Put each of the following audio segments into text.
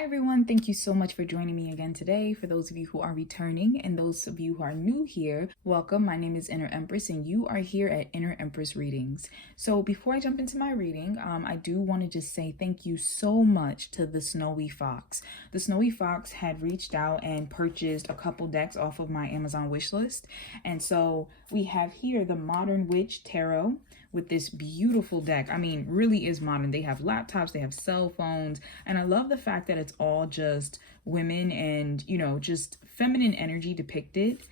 Hi everyone, thank you so much for joining me again today. For those of you who are returning and those of you who are new here, welcome. My name is Inner Empress and you are here at Inner Empress Readings. So before I jump into my reading, I do want to just say thank you so much to the Snowy Fox. The Snowy Fox had reached out and purchased a couple decks off of my Amazon wish list. And so we have here the Modern Witch Tarot with this beautiful deck. I mean, really is modern. They have laptops, they have cell phones, and I love the fact that it's all just women and, you know, just feminine energy depicted.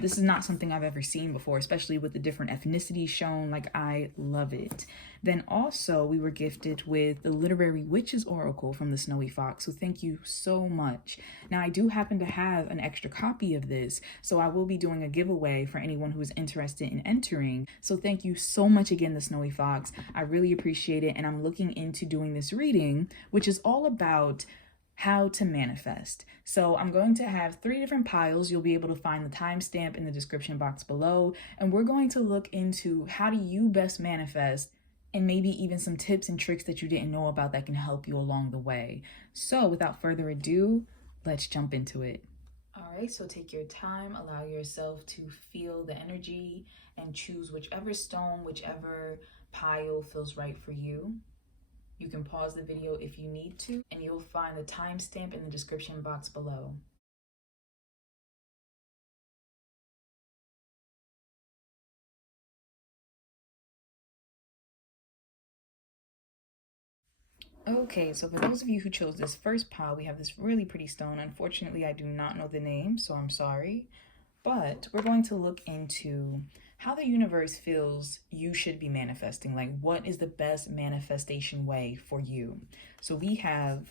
This is not something I've ever seen before, especially with the different ethnicities shown. Like, I love it. Then also we were gifted with the Literary Witches Oracle from the Snowy Fox. So thank you so much. Now I do happen to have an extra copy of this, so I will be doing a giveaway for anyone who is interested in entering. So thank you so much again, the Snowy Fox. I really appreciate it. And I'm looking into doing this reading, which is all about how to manifest. So I'm going to have 3 different piles. You'll be able to find the timestamp in the description box below. And we're going to look into how do you best manifest, and maybe even some tips and tricks that you didn't know about that can help you along the way. So without further ado, let's jump into it. All right, so take your time, allow yourself to feel the energy and choose whichever stone, whichever pile feels right for you. You can pause the video if you need to, and you'll find the timestamp in the description box below. Okay, so for those of you who chose this first pile, we have this really pretty stone. Unfortunately, I do not know the name, so I'm sorry. But we're going to look into how the universe feels you should be manifesting. Like, what is the best manifestation way for you? So we have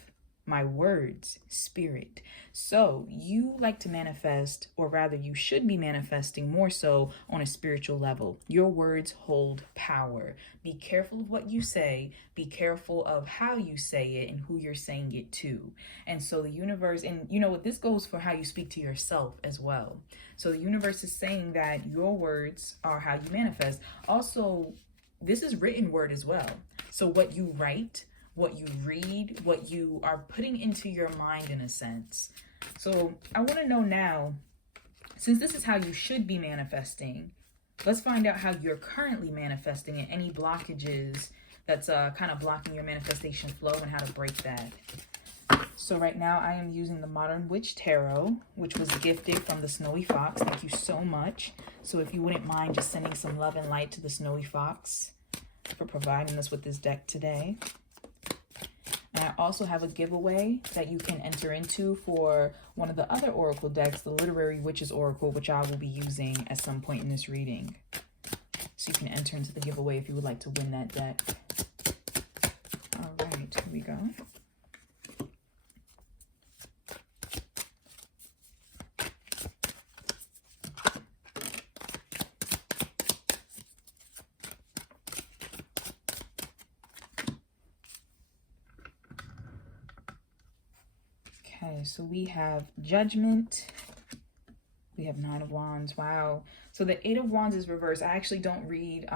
my words, spirit. So you like to manifest, or rather you should be manifesting more so on a spiritual level. Your words hold power. Be careful of what you say. Be careful of how you say it and who you're saying it to. And so the universe, and you know what, this goes for how you speak to yourself as well. So the universe is saying that your words are how you manifest. Also, this is written word as well. So what you write, what you read, what you are putting into your mind in a sense. So I want to know now, since this is how you should be manifesting, let's find out how you're currently manifesting and any blockages that's kind of blocking your manifestation flow and how to break that. So right now I am using the Modern Witch Tarot, which was gifted from the Snowy Fox. Thank you so much. So if you wouldn't mind just sending some love and light to the Snowy Fox for providing us with this deck today. And I also have a giveaway that you can enter into for one of the other oracle decks, the Literary Witches Oracle, which I will be using at some point in this reading. So you can enter into the giveaway if you would like to win that deck. All right, here we go. Okay, so we have Judgment. We have 9 of Wands. Wow. So the 8 of Wands is reversed. I actually don't read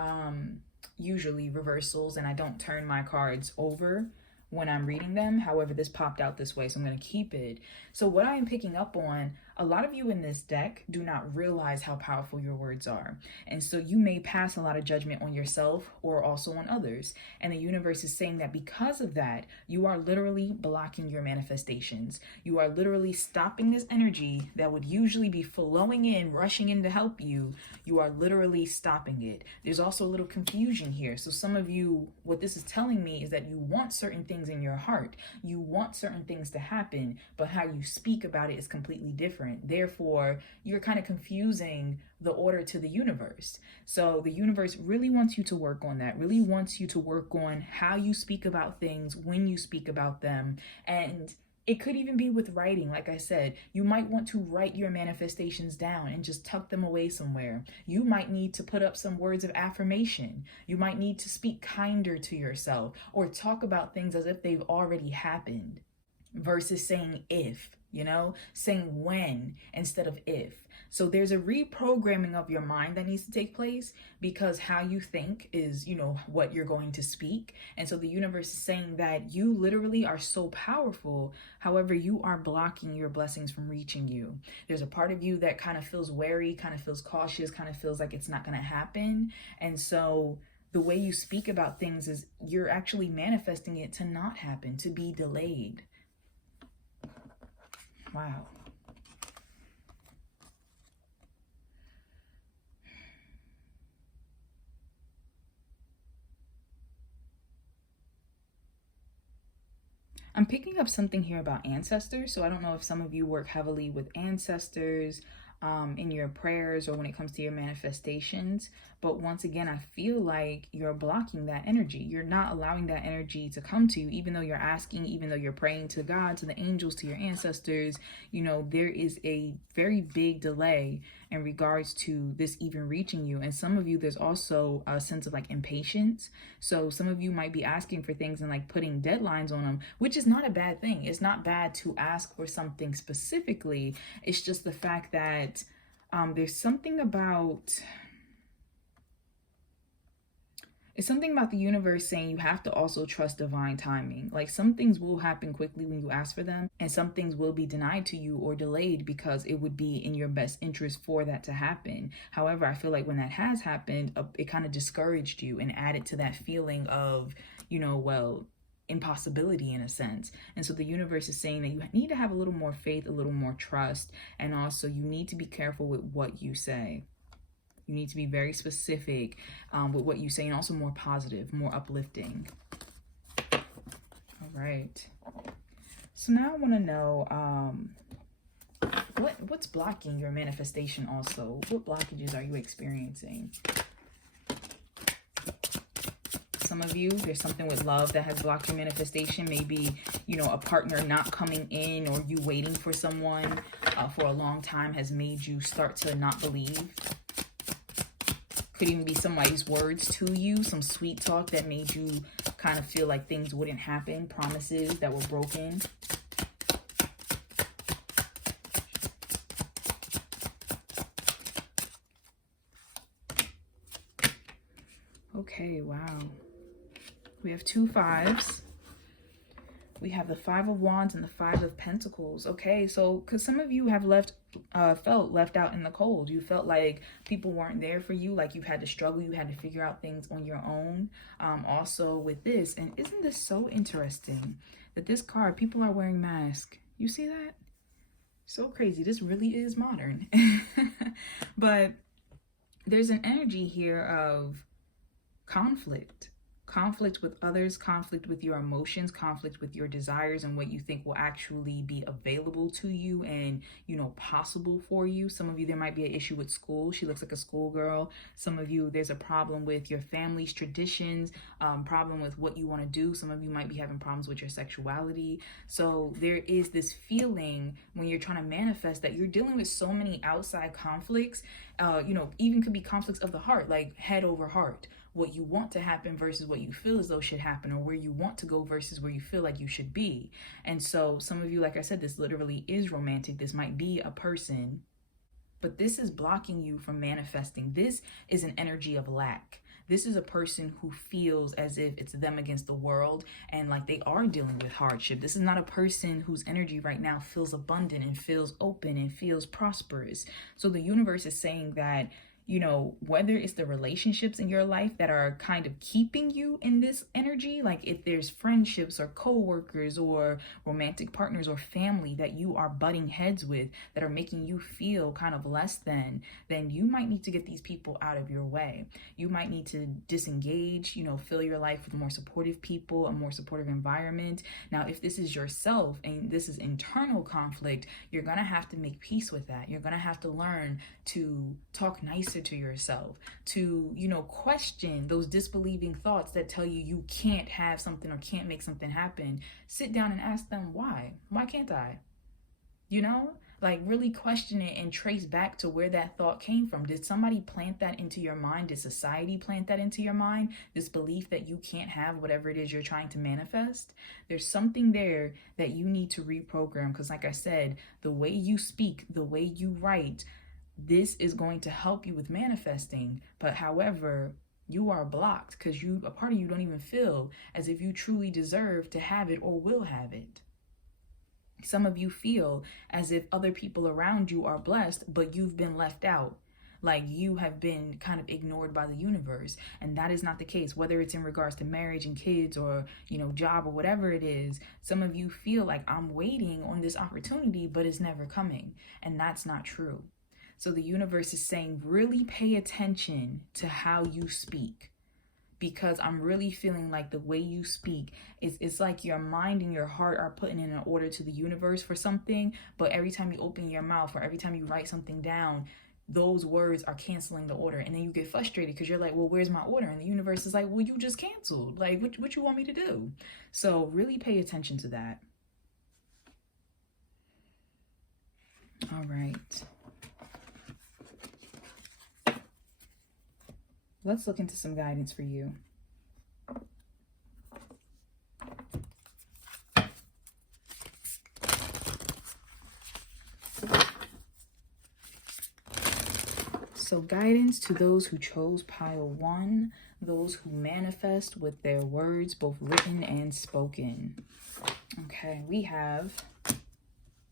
usually reversals, and I don't turn my cards over when I'm reading them. However, this popped out this way, so I'm going to keep it. So what I am picking up on, a lot of you in this deck do not realize how powerful your words are. And so you may pass a lot of judgment on yourself or also on others. And the universe is saying that because of that, you are literally blocking your manifestations. You are literally stopping this energy that would usually be flowing in, rushing in to help you. You are literally stopping it. There's also a little confusion here. So some of you, what this is telling me is that you want certain things in your heart. You want certain things to happen, but how you speak about it is completely different. Therefore, you're kind of confusing the order to the universe. So the universe really wants you to work on that, really wants you to work on how you speak about things, when you speak about them. And it could even be with writing. Like I said, you might want to write your manifestations down and just tuck them away somewhere. You might need to put up some words of affirmation. You might need to speak kinder to yourself or talk about things as if they've already happened versus saying if. saying when instead of if. So there's a reprogramming of your mind that needs to take place, because how you think is, what you're going to speak. And so the universe is saying that you literally are so powerful. However, you are blocking your blessings from reaching you. There's a part of you that kind of feels wary, kind of feels cautious, kind of feels like it's not going to happen. And so the way you speak about things is you're actually manifesting it to not happen, to be delayed. Wow. I'm picking up something here about ancestors. So I don't know if some of you work heavily with ancestors in your prayers or when it comes to your manifestations. But once again, I feel like you're blocking that energy. You're not allowing that energy to come to you, even though you're asking, even though you're praying to God, to the angels, to your ancestors. There is a very big delay in regards to this even reaching you. And some of you, there's also a sense of like impatience. So some of you might be asking for things and like putting deadlines on them, which is not a bad thing. It's not bad to ask for something specifically. It's just the fact that there's something about the universe saying you have to also trust divine timing. Like some things will happen quickly when you ask for them, and some things will be denied to you or delayed because it would be in your best interest for that to happen. However, I feel like when that has happened, it kind of discouraged you and added to that feeling of, impossibility in a sense. And so the universe is saying that you need to have a little more faith, a little more trust, and also you need to be careful with what you say. You need to be very specific with what you say, and also more positive, more uplifting. All right. So now I want to know what's blocking your manifestation also. What blockages are you experiencing? Some of you, there's something with love that has blocked your manifestation. Maybe, a partner not coming in, or you waiting for someone for a long time has made you start to not believe. Could even be somebody's words to you, some sweet talk that made you kind of feel like things wouldn't happen, promises that were broken. Okay, wow. We have 2 5s. We have the 5 of Wands and the 5 of Pentacles. Okay, so because some of you have felt left out in the cold. You felt like people weren't there for you, like you had to struggle, you had to figure out things on your own. Also with this, and isn't this so interesting that this card, people are wearing masks. You see that? So crazy. This really is modern. But there's an energy here of conflict with others, conflict with your emotions, conflict with your desires and what you think will actually be available to you and, possible for you. Some of you, there might be an issue with school. She looks like a schoolgirl. Some of you, there's a problem with your family's traditions, problem with what you want to do. Some of you might be having problems with your sexuality. So there is this feeling when you're trying to manifest that you're dealing with so many outside conflicts, even could be conflicts of the heart, like head over heart. What you want to happen versus what you feel as though should happen, or where you want to go versus where you feel like you should be. And so some of you, like I said, this literally is romantic. This might be a person, but this is blocking you from manifesting. This is an energy of lack. This is a person who feels as if it's them against the world and like they are dealing with hardship. This is not a person whose energy right now feels abundant and feels open and feels prosperous. So the universe is saying that, whether it's the relationships in your life that are kind of keeping you in this energy, like if there's friendships or co-workers or romantic partners or family that you are butting heads with that are making you feel kind of less than, then you might need to get these people out of your way. You might need to disengage, fill your life with more supportive people, a more supportive environment. Now, if this is yourself and this is internal conflict, you're going to have to make peace with that. You're going to have to learn to talk nicer to yourself, to, question those disbelieving thoughts that tell you you can't have something or can't make something happen. Sit down and ask them why. Why can't I? Like, really question it and trace back to where that thought came from. Did somebody plant that into your mind? Did society plant that into your mind? This belief that you can't have whatever it is you're trying to manifest? There's something there that you need to reprogram, because like I said, the way you speak, the way you write, this is going to help you with manifesting. But however, you are blocked because a part of you don't even feel as if you truly deserve to have it or will have it. Some of you feel as if other people around you are blessed, but you've been left out. Like you have been kind of ignored by the universe. And that is not the case, whether it's in regards to marriage and kids or, job or whatever it is. Some of you feel like, I'm waiting on this opportunity, but it's never coming. And that's not true. So the universe is saying, really pay attention to how you speak. Because I'm really feeling like the way you speak, it's like your mind and your heart are putting in an order to the universe for something, but every time you open your mouth or every time you write something down, those words are canceling the order. And then you get frustrated because you're like, well, where's my order? And the universe is like, well, you just canceled. Like, what you want me to do? So really pay attention to that. All right. Let's look into some guidance for you. So guidance to those who chose pile 1, those who manifest with their words, both written and spoken. Okay, we have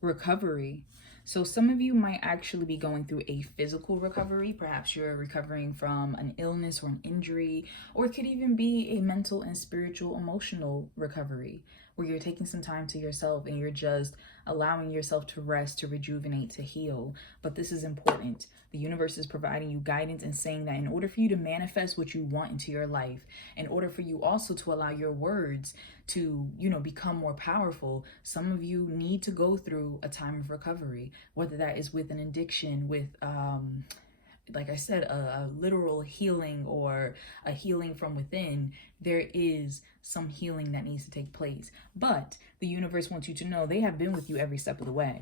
recovery. So some of you might actually be going through a physical recovery. Perhaps you're recovering from an illness or an injury, or it could even be a mental and spiritual, emotional recovery, where you're taking some time to yourself and you're just allowing yourself to rest, to rejuvenate, to heal. But this is important. The universe is providing you guidance and saying that in order for you to manifest what you want into your life, in order for you also to allow your words to, become more powerful, some of you need to go through a time of recovery, whether that is with an addiction, with, like I said, a literal healing or a healing from within. There is some healing that needs to take place. But the universe wants you to know they have been with you every step of the way.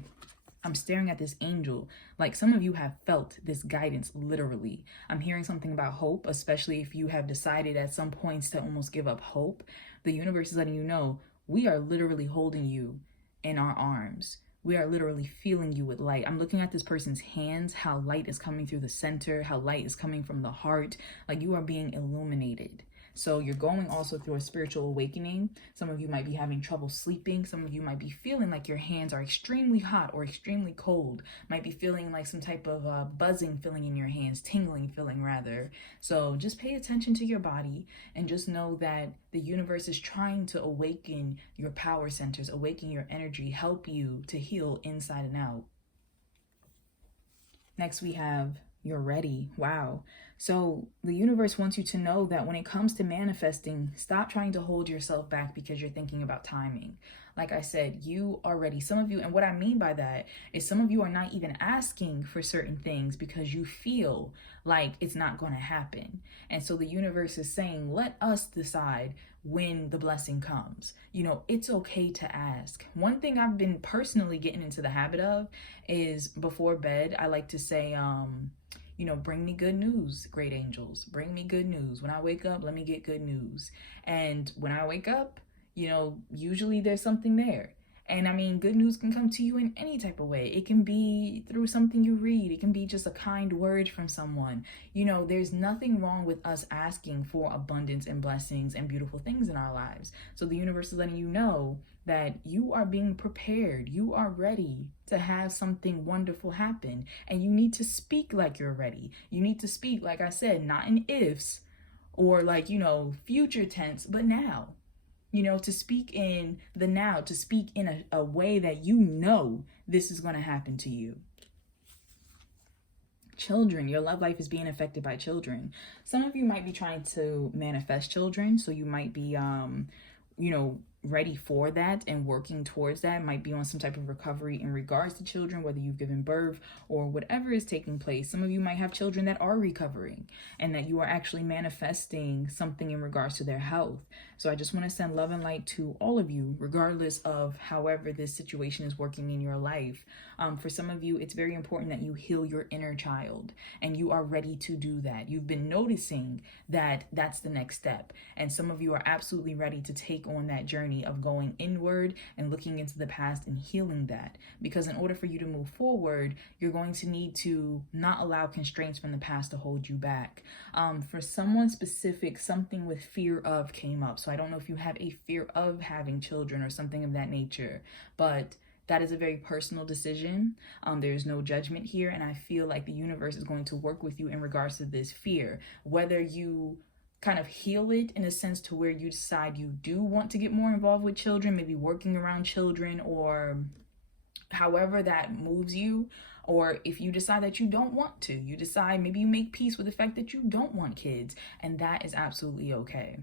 I'm staring at this angel. Like some of you have felt this guidance literally. I'm hearing something about hope, especially if you have decided at some points to almost give up hope. The universe is letting you know we are literally holding you in our arms. We are literally feeling you with light. I'm looking at this person's hands, how light is coming through the center, how light is coming from the heart. Like you are being illuminated. So you're going also through a spiritual awakening. Some of you might be having trouble sleeping. Some of you might be feeling like your hands are extremely hot or extremely cold. Might be feeling like some type of buzzing feeling in your hands, tingling feeling rather. So just pay attention to your body and just know that the universe is trying to awaken your power centers, awaken your energy, help you to heal inside and out. Next we have you're ready. Wow. So the universe wants you to know that when it comes to manifesting, stop trying to hold yourself back because you're thinking about timing. Like I said, you are ready. Some of you, and what I mean by that is some of you are not even asking for certain things because you feel like it's not going to happen. And so the universe is saying, let us decide when the blessing comes. It's okay to ask. One thing I've been personally getting into the habit of is before bed, I like to say, bring me good news, great angels. Bring me good news. When I wake up, let me get good news. And when I wake up, usually there's something there. And I mean, good news can come to you in any type of way. It can be through something you read. It can be just a kind word from someone. There's nothing wrong with us asking for abundance and blessings and beautiful things in our lives. So the universe is letting you know that you are being prepared. You are ready to have something wonderful happen. And you need to speak like you're ready. You need to speak, like I said, not in ifs or future tense, but now. To speak in the now, to speak in a way that this is going to happen to you. Children, your love life is being affected by children. Some of you might be trying to manifest children, so you might be, ready for that and working towards that. Might be on some type of recovery in regards to children, whether you've given birth or whatever is taking place. Some of you might have children that are recovering and that you are actually manifesting something in regards to their health. So I just want to send love and light to all of you, regardless of however this situation is working in your life. For some of you, it's very important that you heal your inner child, and you are ready to do that. You've been noticing that that's the next step, and some of you are absolutely ready to take on that journey of going inward and looking into the past and healing that. Because in order for you to move forward, you're going to need to not allow constraints from the past to hold you back. For someone specific, something with fear of came up. So I don't know if you have a fear of having children or something of that nature, but that is a very personal decision. There's no judgment here, and I feel like the universe is going to work with you in regards to this fear. Whether you kind of heal it in a sense to where you decide you do want to get more involved with children, maybe working around children, or however that moves you, or if you decide that you don't want to, you decide maybe you make peace with the fact that you don't want kids, and that is absolutely okay.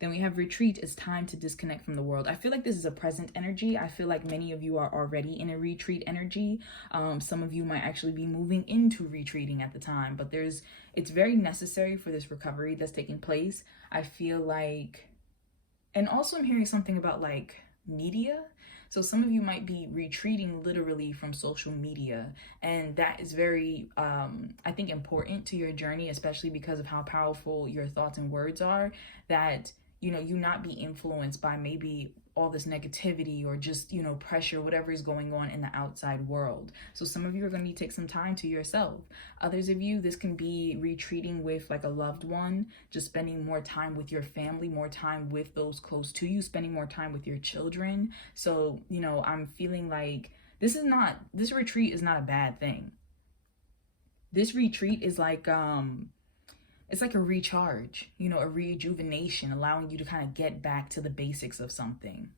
Then we have retreat. It's time to disconnect from the world. I feel like this is a present energy. I feel like many of you are already in a retreat energy. Some of you might actually be moving into retreating at the time, but it's very necessary for this recovery that's taking place. I feel like, and also I'm hearing something about like media. So some of you might be retreating literally from social media, and that is very, I think, important to your journey, especially because of how powerful your thoughts and words are, that you not be influenced by maybe all this negativity or just, pressure, whatever is going on in the outside world. So some of you are going to need to take some time to yourself. Others of you, this can be retreating with like a loved one, just spending more time with your family, more time with those close to you, spending more time with your children. So, I'm feeling like this retreat is not a bad thing. This retreat is like, it's like a recharge, a rejuvenation, allowing you to kind of get back to the basics of something.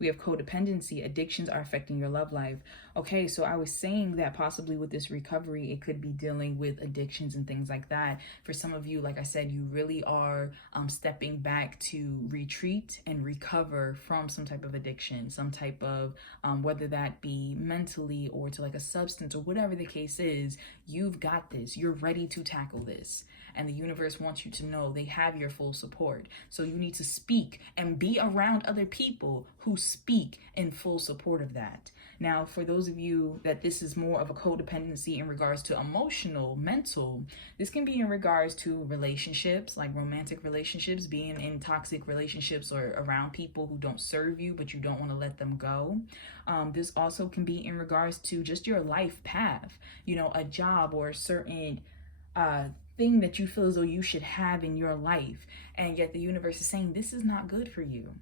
We have codependency. Addictions are affecting your love life. Okay, so I was saying that possibly with this recovery, it could be dealing with addictions and things like that. For some of you, like I said, you really are stepping back to retreat and recover from some type of addiction, some type of, whether that be mentally or to like a substance or whatever the case is. You've got this. You're ready to tackle this. And the universe wants you to know they have your full support. So you need to speak and be around other people who speak in full support of that. Now, for those of you that this is more of a codependency in regards to emotional, mental, this can be in regards to relationships, like romantic relationships, being in toxic relationships or around people who don't serve you, but you don't want to let them go. This also can be in regards to just your life path, a job or a certain thing that you feel as though you should have in your life, and yet the universe is saying this is not good for you.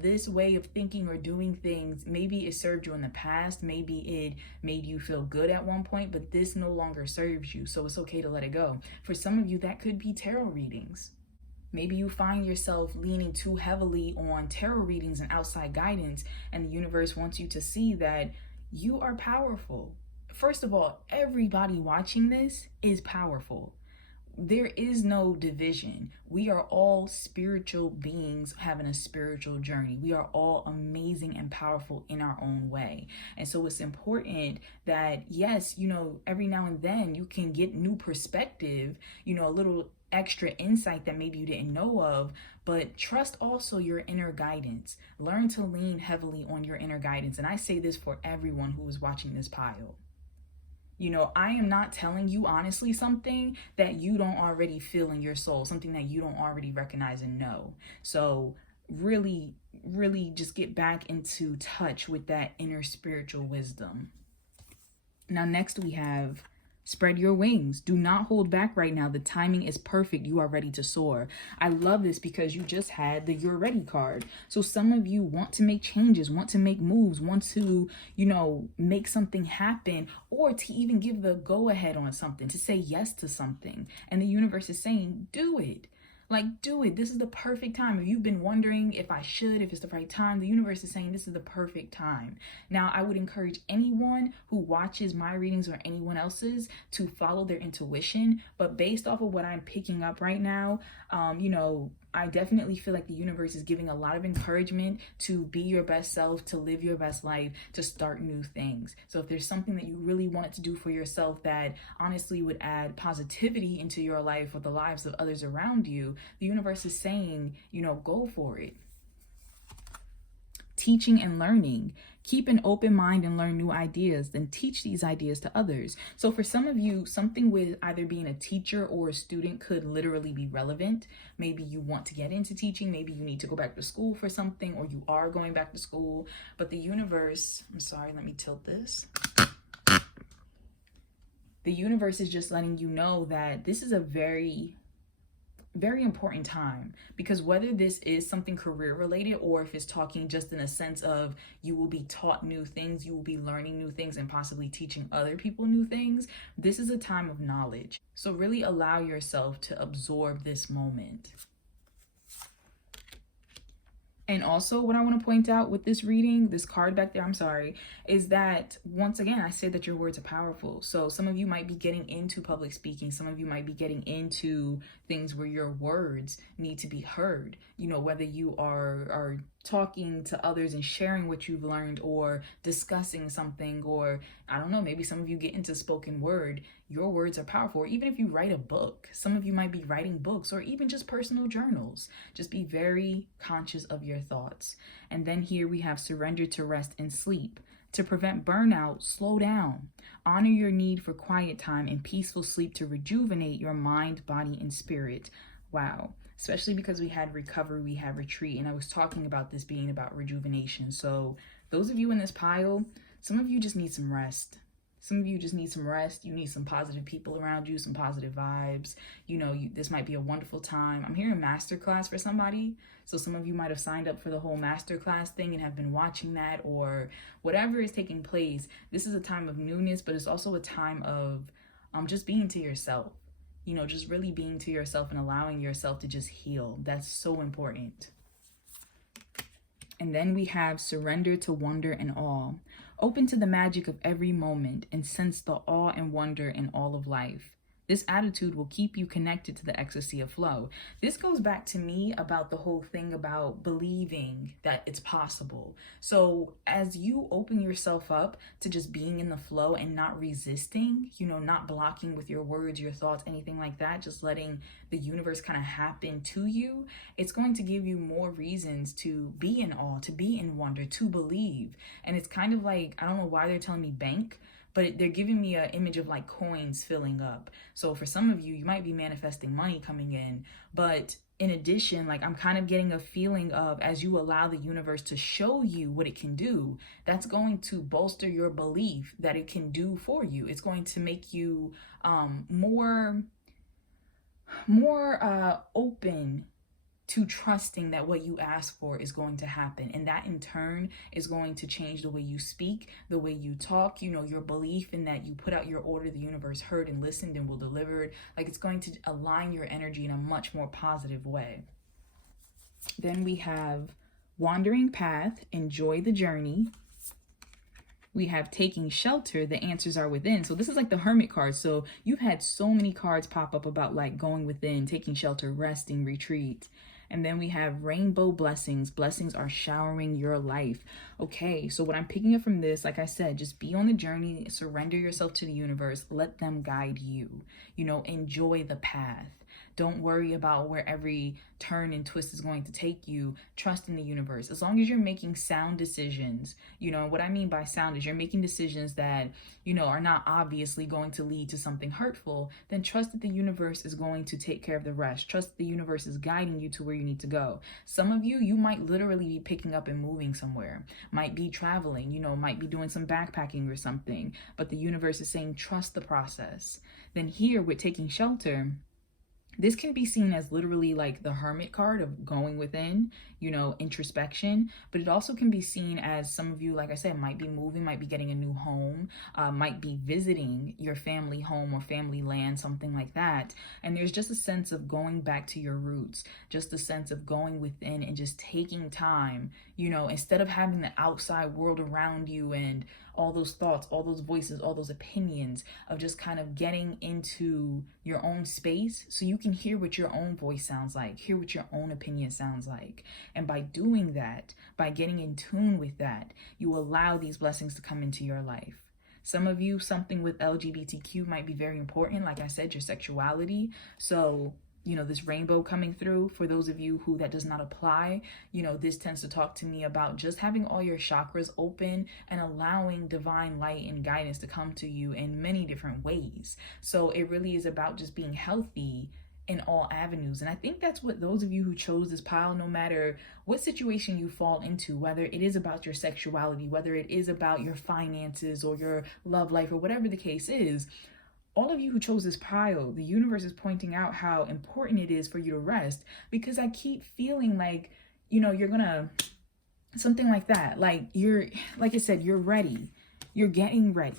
This way of thinking or doing things, maybe it served you in the past, maybe it made you feel good at one point, but this no longer serves you, so it's okay to let it go. For some of you, that could be tarot readings. Maybe you find yourself leaning too heavily on tarot readings and outside guidance, and the universe wants you to see that you are powerful. First of all, everybody watching this is powerful. There is no division. We are all spiritual beings having a spiritual journey. We are all amazing and powerful in our own way. And so it's important that, yes, every now and then you can get new perspective, a little extra insight that maybe you didn't know of, but trust also your inner guidance. Learn to lean heavily on your inner guidance. And I say this for everyone who is watching this pile. I am not telling you honestly something that you don't already feel in your soul, something that you don't already recognize and know. So really, really just get back into touch with that inner spiritual wisdom. Now, next we have spread your wings. Do not hold back right now. The timing is perfect. You are ready to soar. I love this because you just had the You're Ready card. So some of you want to make changes, want to make moves, want to, make something happen, or to even give the go ahead on something, to say yes to something. And the universe is saying, do it. Like, do it. This is the perfect time. If you've been wondering if it's the right time, the universe is saying this is the perfect time. Now, I would encourage anyone who watches my readings or anyone else's to follow their intuition. But based off of what I'm picking up right now, I definitely feel like the universe is giving a lot of encouragement to be your best self, to live your best life, to start new things. So if there's something that you really wanted to do for yourself that honestly would add positivity into your life or the lives of others around you, the universe is saying, go for it. Teaching and learning. Keep an open mind and learn new ideas, then teach these ideas to others. So for some of you, something with either being a teacher or a student could literally be relevant. Maybe you want to get into teaching. Maybe you need to go back to school for something, or you are going back to school. But the universe, I'm sorry, let me tilt this. The universe is just letting you know that this is a very important time, because whether this is something career related or if it's talking just in a sense of you will be taught new things, you will be learning new things and possibly teaching other people new things, this is a time of knowledge. So really allow yourself to absorb this moment. And also what I want to point out with this reading, this card back there, is that once again, I said that your words are powerful. So some of you might be getting into public speaking. Some of you might be getting into things where your words need to be heard. Whether you are talking to others and sharing what you've learned, or discussing something, or I don't know, maybe some of you get into spoken word. Your words are powerful. Or even if you write a book, some of you might be writing books or even just personal journals. Just be very conscious of your thoughts. And then here we have surrender to rest and sleep. To prevent burnout, slow down. Honor your need for quiet time and peaceful sleep to rejuvenate your mind, body, and spirit. Wow. Especially because we had recovery, we had retreat, and I was talking about this being about rejuvenation. So those of you in this pile, some of you just need some rest. Some of you just need some rest. You need some positive people around you, some positive vibes. This might be a wonderful time. I'm hearing masterclass for somebody. So some of you might have signed up for the whole masterclass thing and have been watching that, or whatever is taking place. This is a time of newness, but it's also a time of just being to yourself. Just really being to yourself and allowing yourself to just heal. That's so important. And then we have surrender to wonder and awe. Open to the magic of every moment and sense the awe and wonder in all of life. This attitude will keep you connected to the ecstasy of flow. This goes back to me about the whole thing about believing that it's possible. So as you open yourself up to just being in the flow and not resisting, not blocking with your words, your thoughts, anything like that, just letting the universe kind of happen to you, it's going to give you more reasons to be in awe, to be in wonder, to believe. And it's kind of like, I don't know why they're telling me bank, but they're giving me an image of like coins filling up. So for some of you, you might be manifesting money coming in. But in addition, like I'm kind of getting a feeling of, as you allow the universe to show you what it can do, that's going to bolster your belief that it can do for you. It's going to make you more open to trusting that what you ask for is going to happen. And that in turn is going to change the way you speak, the way you talk, your belief in that you put out your order, the universe heard and listened and will deliver it. Like it's going to align your energy in a much more positive way. Then we have wandering path, enjoy the journey. We have taking shelter, the answers are within. So this is like the Hermit card. So you've had so many cards pop up about like going within, taking shelter, resting, retreat. And then we have rainbow blessings. Blessings are showering your life. Okay, so what I'm picking up from this, like I said, just be on the journey, surrender yourself to the universe, let them guide you. Enjoy the path. Don't worry about where every turn and twist is going to take you. Trust in the universe. As long as you're making sound decisions, what I mean by sound is you're making decisions that, are not obviously going to lead to something hurtful, then trust that the universe is going to take care of the rest. Trust that the universe is guiding you to where you need to go. Some of you might literally be picking up and moving somewhere, might be traveling, might be doing some backpacking or something, but the universe is saying, trust the process. Then here with taking shelter, this can be seen as literally like the Hermit card of going within. you know, introspection. But it also can be seen as some of you, like I said, might be moving, might be getting a new home, might be visiting your family home or family land, something like that. And there's just a sense of going back to your roots, just a sense of going within and just taking time, you know, instead of having the outside world around you and all those thoughts, all those voices, all those opinions, of just kind of getting into your own space so you can hear what your own voice sounds like, hear what your own opinion sounds like. And by doing that, by getting in tune with that, you allow these blessings to come into your life. Some of you, something with LGBTQ might be very important. Like I said, your sexuality. So, you know, this rainbow coming through, for those of you who that does not apply, you know, this tends to talk to me about just having all your chakras open and allowing divine light and guidance to come to you in many different ways. So it really is about just being healthy in all avenues. And I think that's what those of you who chose this pile, no matter what situation you fall into, whether it is about your sexuality, whether it is about your finances or your love life or whatever the case is, all of you who chose this pile, the universe is pointing out how important it is for you to rest, because I keep feeling like, you know, you're gonna, something like that. Like you're, like I said, you're ready. You're getting ready.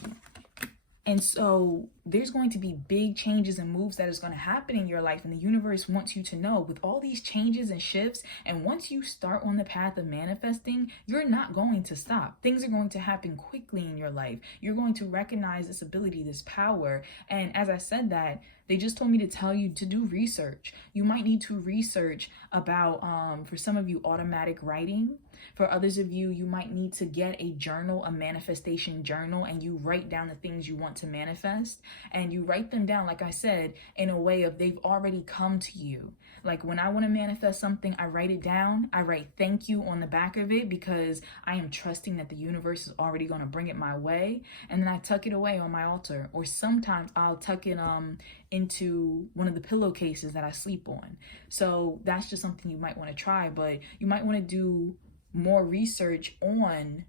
And so there's going to be big changes and moves that is going to happen in your life. And the universe wants you to know, with all these changes and shifts, and once you start on the path of manifesting, you're not going to stop. Things are going to happen quickly in your life. You're going to recognize this ability, this power. And as I said that, they just told me to tell you to do research. You might need to research about, for some of you, automatic writing. For others of you, you might need to get a journal, a manifestation journal, and you write down the things you want to manifest. And you write them down, like I said, in a way of they've already come to you. Like when I want to manifest something, I write it down. I write thank you on the back of it because I am trusting that the universe is already going to bring it my way. And then I tuck it away on my altar. Or sometimes I'll tuck it into one of the pillowcases that I sleep on. So that's just something you might want to try. But you might want to do more research on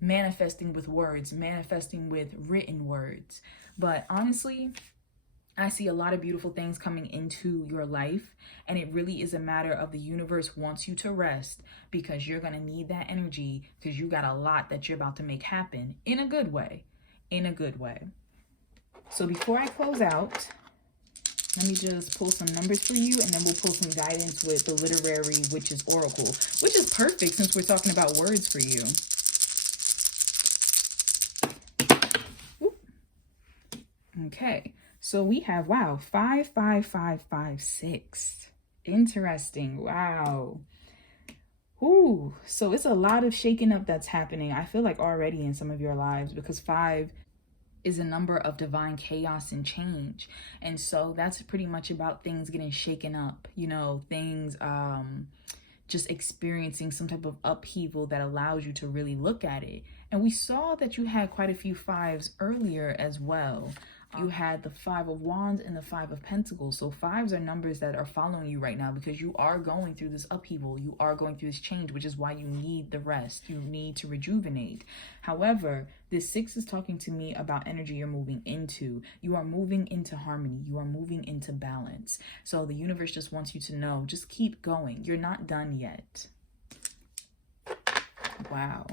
manifesting with words, manifesting with written words. But honestly, I see a lot of beautiful things coming into your life, and it really is a matter of the universe wants you to rest, because you're going to need that energy, because you got a lot that you're about to make happen in a good way, in a good way. So before I close out, let me just pull some numbers for you, and then we'll pull some guidance with the Literary Witch's Oracle, which is perfect since we're talking about words for you. Whoop. Okay, so we have, wow, 55556. Interesting. Wow. Ooh, so it's a lot of shaking up that's happening, I feel like, already in some of your lives, because 5 is a number of divine chaos and change. And so that's pretty much about things getting shaken up, you know, things just experiencing some type of upheaval that allows you to really look at it. And we saw that you had quite a few 5s earlier as well. You had the 5 of Wands and the 5 of Pentacles. So 5s are numbers that are following you right now, because you are going through this upheaval. You are going through this change, which is why you need the rest. You need to rejuvenate. However, this 6 is talking to me about energy you're moving into. You are moving into harmony. You are moving into balance. So the universe just wants you to know, just keep going. You're not done yet. Wow.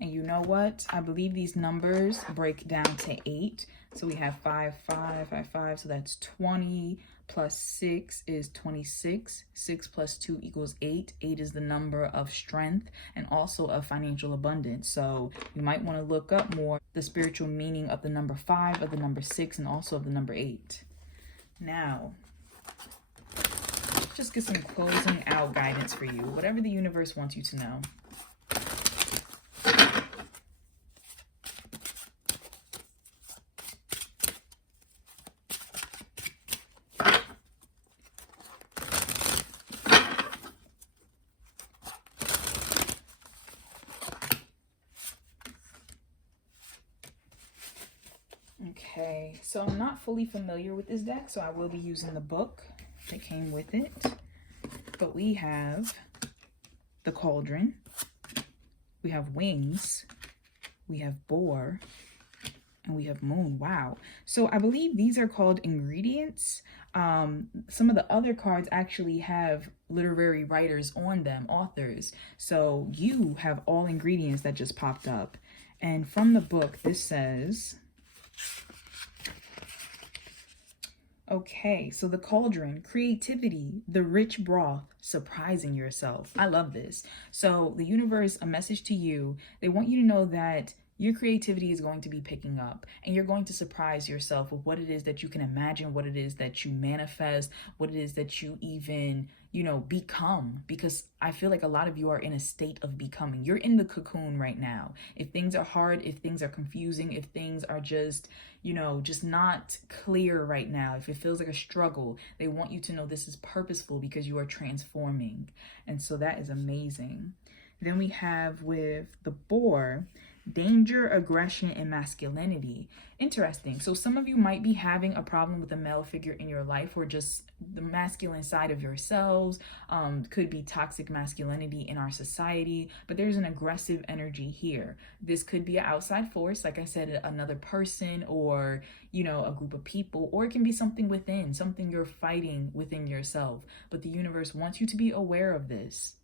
And you know what? I believe these numbers break down to 8. So we have 5, 5, 5, 5. So that's 20 plus 6 is 26. 6 plus 2 equals 8. 8 is the number of strength and also of financial abundance. So you might want to look up more the spiritual meaning of the number 5, of the number 6, and also of the number 8. Now, just get some closing out guidance for you. Whatever the universe wants you to know. Okay, so I'm not fully familiar with this deck, so I will be using the book that came with it. But we have the Cauldron, we have Wings, we have Boar, And we have moon. Wow. So I believe these are called ingredients. Some of the other cards actually have literary writers on them, authors. So you have all ingredients that just popped up. And from the book, this says, okay, so the cauldron, creativity, the rich broth, surprising yourself. I love this. So the universe, a message to you, they want you to know that your creativity is going to be picking up, and you're going to surprise yourself with what it is that you can imagine, what it is that you manifest, what it is that you even, become. Because I feel like a lot of you are in a state of becoming. You're in the cocoon right now. If things are hard, if things are confusing, if things are just, just not clear right now, if it feels like a struggle, they want you to know this is purposeful because you are transforming. And so that is amazing. Then we have with the boar, danger, aggression, and masculinity. Interesting. So some of you might be having a problem with a male figure in your life, or just the masculine side of yourselves. Could be toxic masculinity in our society, but there's an aggressive energy here. This could be an outside force, like I said, another person, or a group of people, or it can be something within, something you're fighting within yourself. But the universe wants you to be aware of this.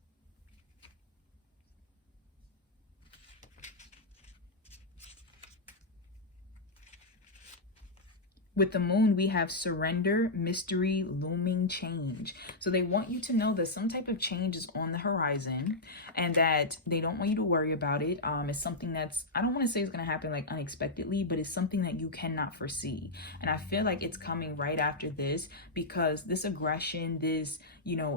With the moon, we have surrender, mystery, looming change. So they want you to know that some type of change is on the horizon, and that they don't want you to worry about it. It's something that's, I don't want to say it's going to happen like unexpectedly, but it's something that you cannot foresee. And I feel like it's coming right after this, because this aggression, this,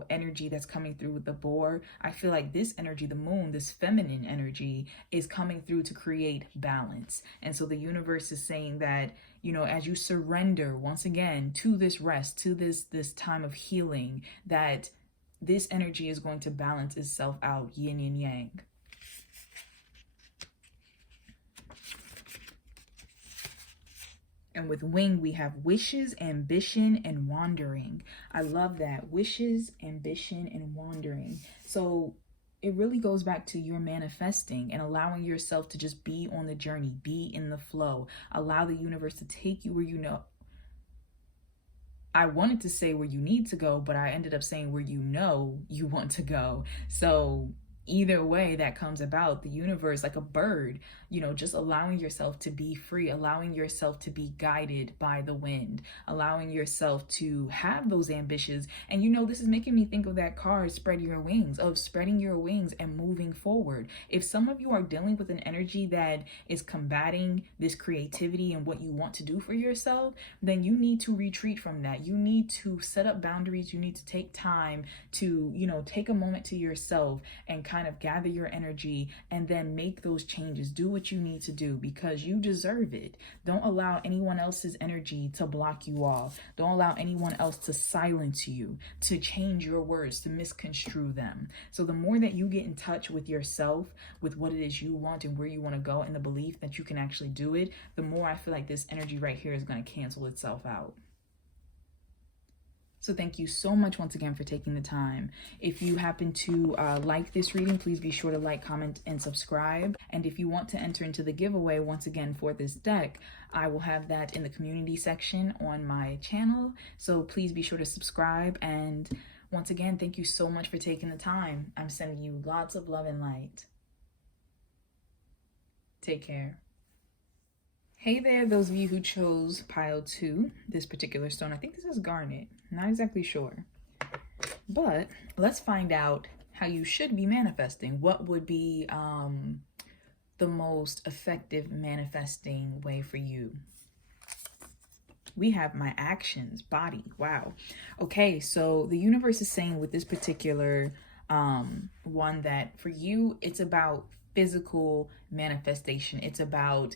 energy that's coming through with the boar, I feel like this energy, the moon, this feminine energy, is coming through to create balance. And so the universe is saying that, as you surrender once again to this rest, to this time of healing, that this energy is going to balance itself out, yin and yang. And with wing, we have wishes, ambition, and wandering. I love that. Wishes, ambition, and wandering. So it really goes back to your manifesting and allowing yourself to just be on the journey, be in the flow, allow the universe to take you where I wanted to say where you need to go, but I ended up saying where you want to go. So either way that comes about, the universe, like a bird, just allowing yourself to be free, allowing yourself to be guided by the wind, allowing yourself to have those ambitions. And this is making me think of that card, spreading your wings and moving forward. If some of you are dealing with an energy that is combating this creativity and what you want to do for yourself, then you need to retreat from that. You need to set up boundaries. You need to take time to, take a moment to yourself and kind of gather your energy, and then make those changes. Do what you need to do, because you deserve it. Don't allow anyone else's energy to block you off. Don't allow anyone else to silence you, to change your words, to misconstrue them. So the more that you get in touch with yourself, with what it is you want and where you want to go, and the belief that you can actually do it, the more I feel like this energy right here is going to cancel itself out. So thank you so much once again for taking the time. If you happen to like this reading, please be sure to like, comment, and subscribe. And if you want to enter into the giveaway once again for this deck, I will have that in the community section on my channel. So please be sure to subscribe. And once again, thank you so much for taking the time. I'm sending you lots of love and light. Take care. Hey there, those of you who chose pile 2, this particular stone. I think this is garnet. Not exactly sure. But let's find out how you should be manifesting. What would be the most effective manifesting way for you? We have my actions, body. Wow. Okay, so the universe is saying with this particular one that for you, it's about physical manifestation. It's about,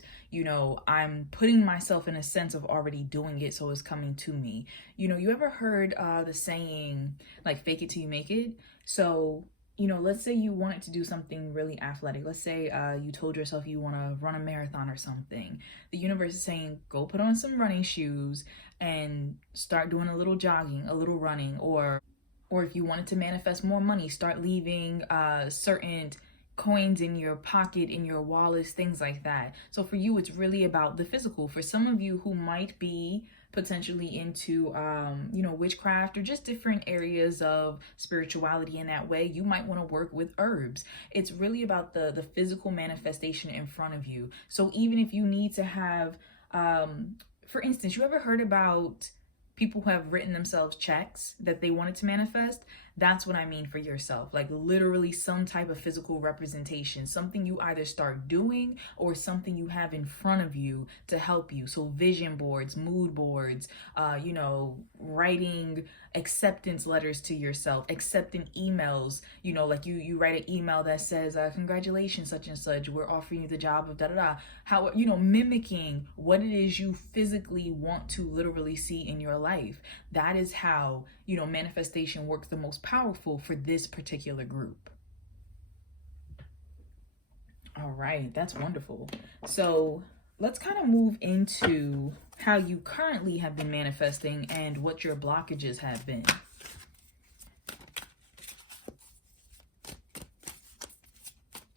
I'm putting myself in a sense of already doing it, so it's coming to me. You ever heard the saying, like, fake it till you make it? So, let's say you wanted to do something really athletic. Let's say you told yourself you want to run a marathon or something. The universe is saying, go put on some running shoes and start doing a little jogging, a little running, or if you wanted to manifest more money, start leaving certain coins in your pocket, in your wallets, things like that. So for you, it's really about the physical. For some of you who might be potentially into witchcraft or just different areas of spirituality in that way, you might want to work with herbs. It's really about the physical manifestation in front of you. So even if you need to have for instance, you ever heard about people who have written themselves checks that they wanted to manifest? That's what I mean for yourself. Like literally some type of physical representation, something you either start doing or something you have in front of you to help you. So vision boards, mood boards, writing acceptance letters to yourself, accepting emails, like you write an email that says, congratulations, such and such, we're offering you the job of da da da. How, mimicking what it is you physically want to literally see in your life. That is how, manifestation works the most powerful for this particular group. All right, that's wonderful. So let's kind of move into how you currently have been manifesting and what your blockages have been.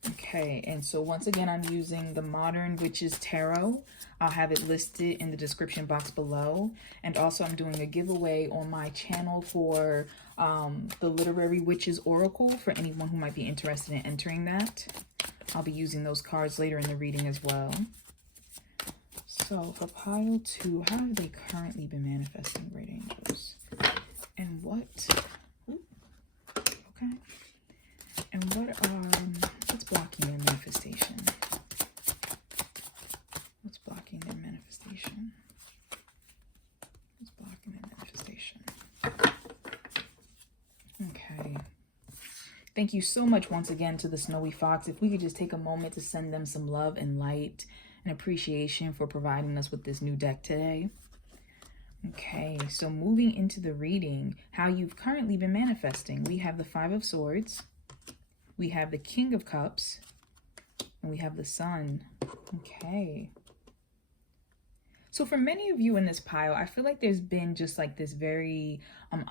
Okay, and so once again, I'm using the Modern Witches Tarot. I'll have it listed in the description box below. And also I'm doing a giveaway on my channel for the Literary Witches Oracle for anyone who might be interested in entering that. I'll be using those cards later in the reading as well. So for pile 2, how have they currently been manifesting, great angels? And what? Okay. And what's blocking their manifestation? What's blocking their manifestation? What's blocking their manifestation? Okay. Thank you so much once again to the Snowy Fox. If we could just take a moment to send them some love and light and appreciation for providing us with this new deck today. Okay, so moving into the reading, how you've currently been manifesting. We have the 5 of Swords, we have the King of Cups, and we have the Sun. Okay. So for many of you in this pile, I feel like there's been just like this very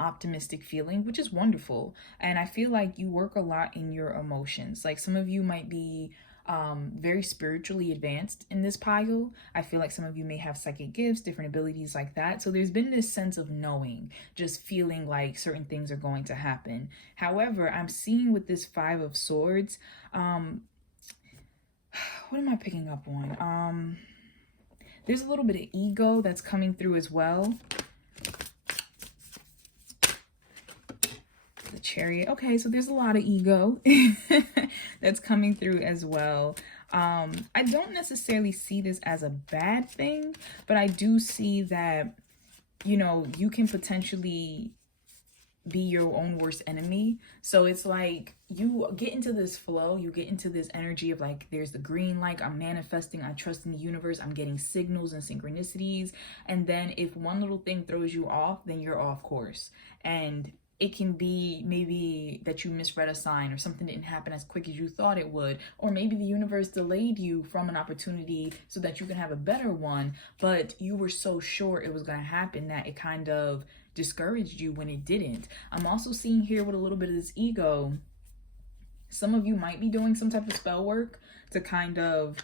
optimistic feeling, which is wonderful. And I feel like you work a lot in your emotions. Like some of you might be very spiritually advanced in this pile. I feel like some of you may have psychic gifts, different abilities like that. So there's been this sense of knowing, just feeling like certain things are going to happen. However, I'm seeing with this 5 of Swords, what am I picking up on? There's a little bit of ego that's coming through as well. The Chariot. Okay, so there's a lot of ego that's coming through as well. I don't necessarily see this as a bad thing, but I do see that, you can potentially be your own worst enemy. So it's like you get into this flow, you get into this energy of like, there's the green light, I'm manifesting, I trust in the universe, I'm getting signals and synchronicities. And then if one little thing throws you off, then you're off course. And it can be maybe that you misread a sign or something didn't happen as quick as you thought it would. Or maybe the universe delayed you from an opportunity so that you can have a better one, but you were so sure it was going to happen that it kind of discouraged you when it didn't. I'm also seeing here with a little bit of this ego, some of you might be doing some type of spell work to kind of,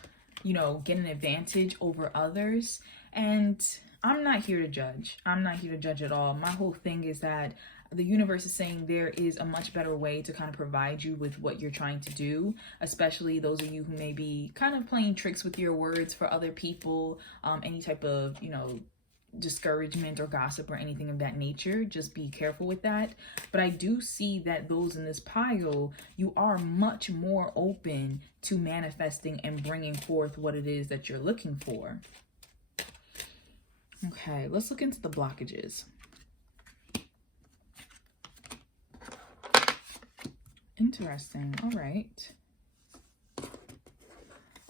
get an advantage over others. And I'm not here to judge. I'm not here to judge at all. My whole thing is that the universe is saying there is a much better way to kind of provide you with what you're trying to do, especially those of you who may be kind of playing tricks with your words for other people, any type of, discouragement or gossip or anything of that nature. Just be careful with that. But I do see that those in this pile, you are much more open to manifesting and bringing forth what it is that you're looking for. Okay, let's look into the blockages. Interesting. All right.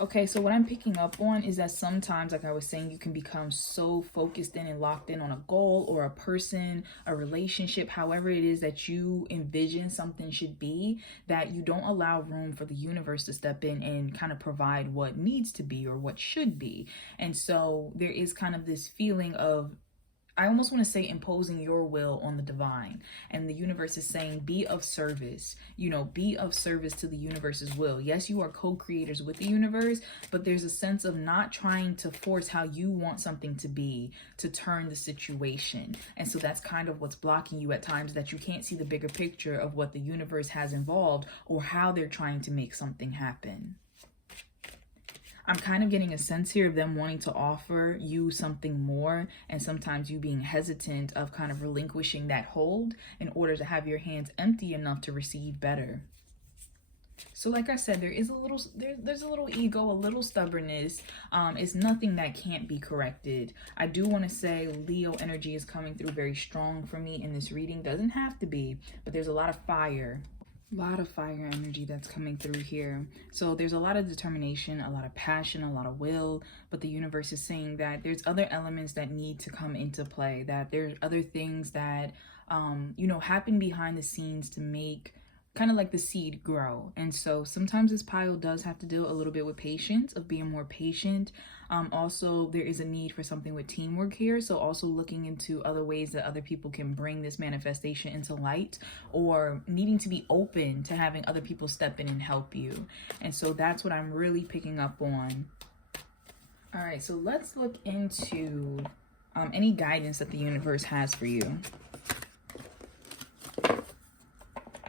Okay, so what I'm picking up on is that sometimes, like I was saying, you can become so focused in and locked in on a goal or a person, a relationship, however it is that you envision something should be, that you don't allow room for the universe to step in and kind of provide what needs to be or what should be. And so there is kind of this feeling of I almost want to say imposing your will on the divine. And the universe is saying, be of service, be of service to the universe's will. Yes, you are co-creators with the universe, but there's a sense of not trying to force how you want something to be to turn the situation. And so that's kind of what's blocking you at times, that you can't see the bigger picture of what the universe has involved or how they're trying to make something happen. I'm kind of getting a sense here of them wanting to offer you something more, and sometimes you being hesitant of kind of relinquishing that hold in order to have your hands empty enough to receive better. So like I said, there is a little, there's a little ego, a little stubbornness. It's nothing that can't be corrected. I do want to say Leo energy is coming through very strong for me in this reading. Doesn't have to be, but there's a lot of fire. Lot of fire energy that's coming through here. So there's a lot of determination, a lot of passion, a lot of will, but the universe is saying that there's other elements that need to come into play, that there's other things that happen behind the scenes to make kind of like the seed grow. And so sometimes this pile does have to deal a little bit with patience, of being more patient. Also, there is a need for something with teamwork here. So also looking into other ways that other people can bring this manifestation into light, or needing to be open to having other people step in and help you. And so that's what I'm really picking up on. All right, so let's look into any guidance that the universe has for you.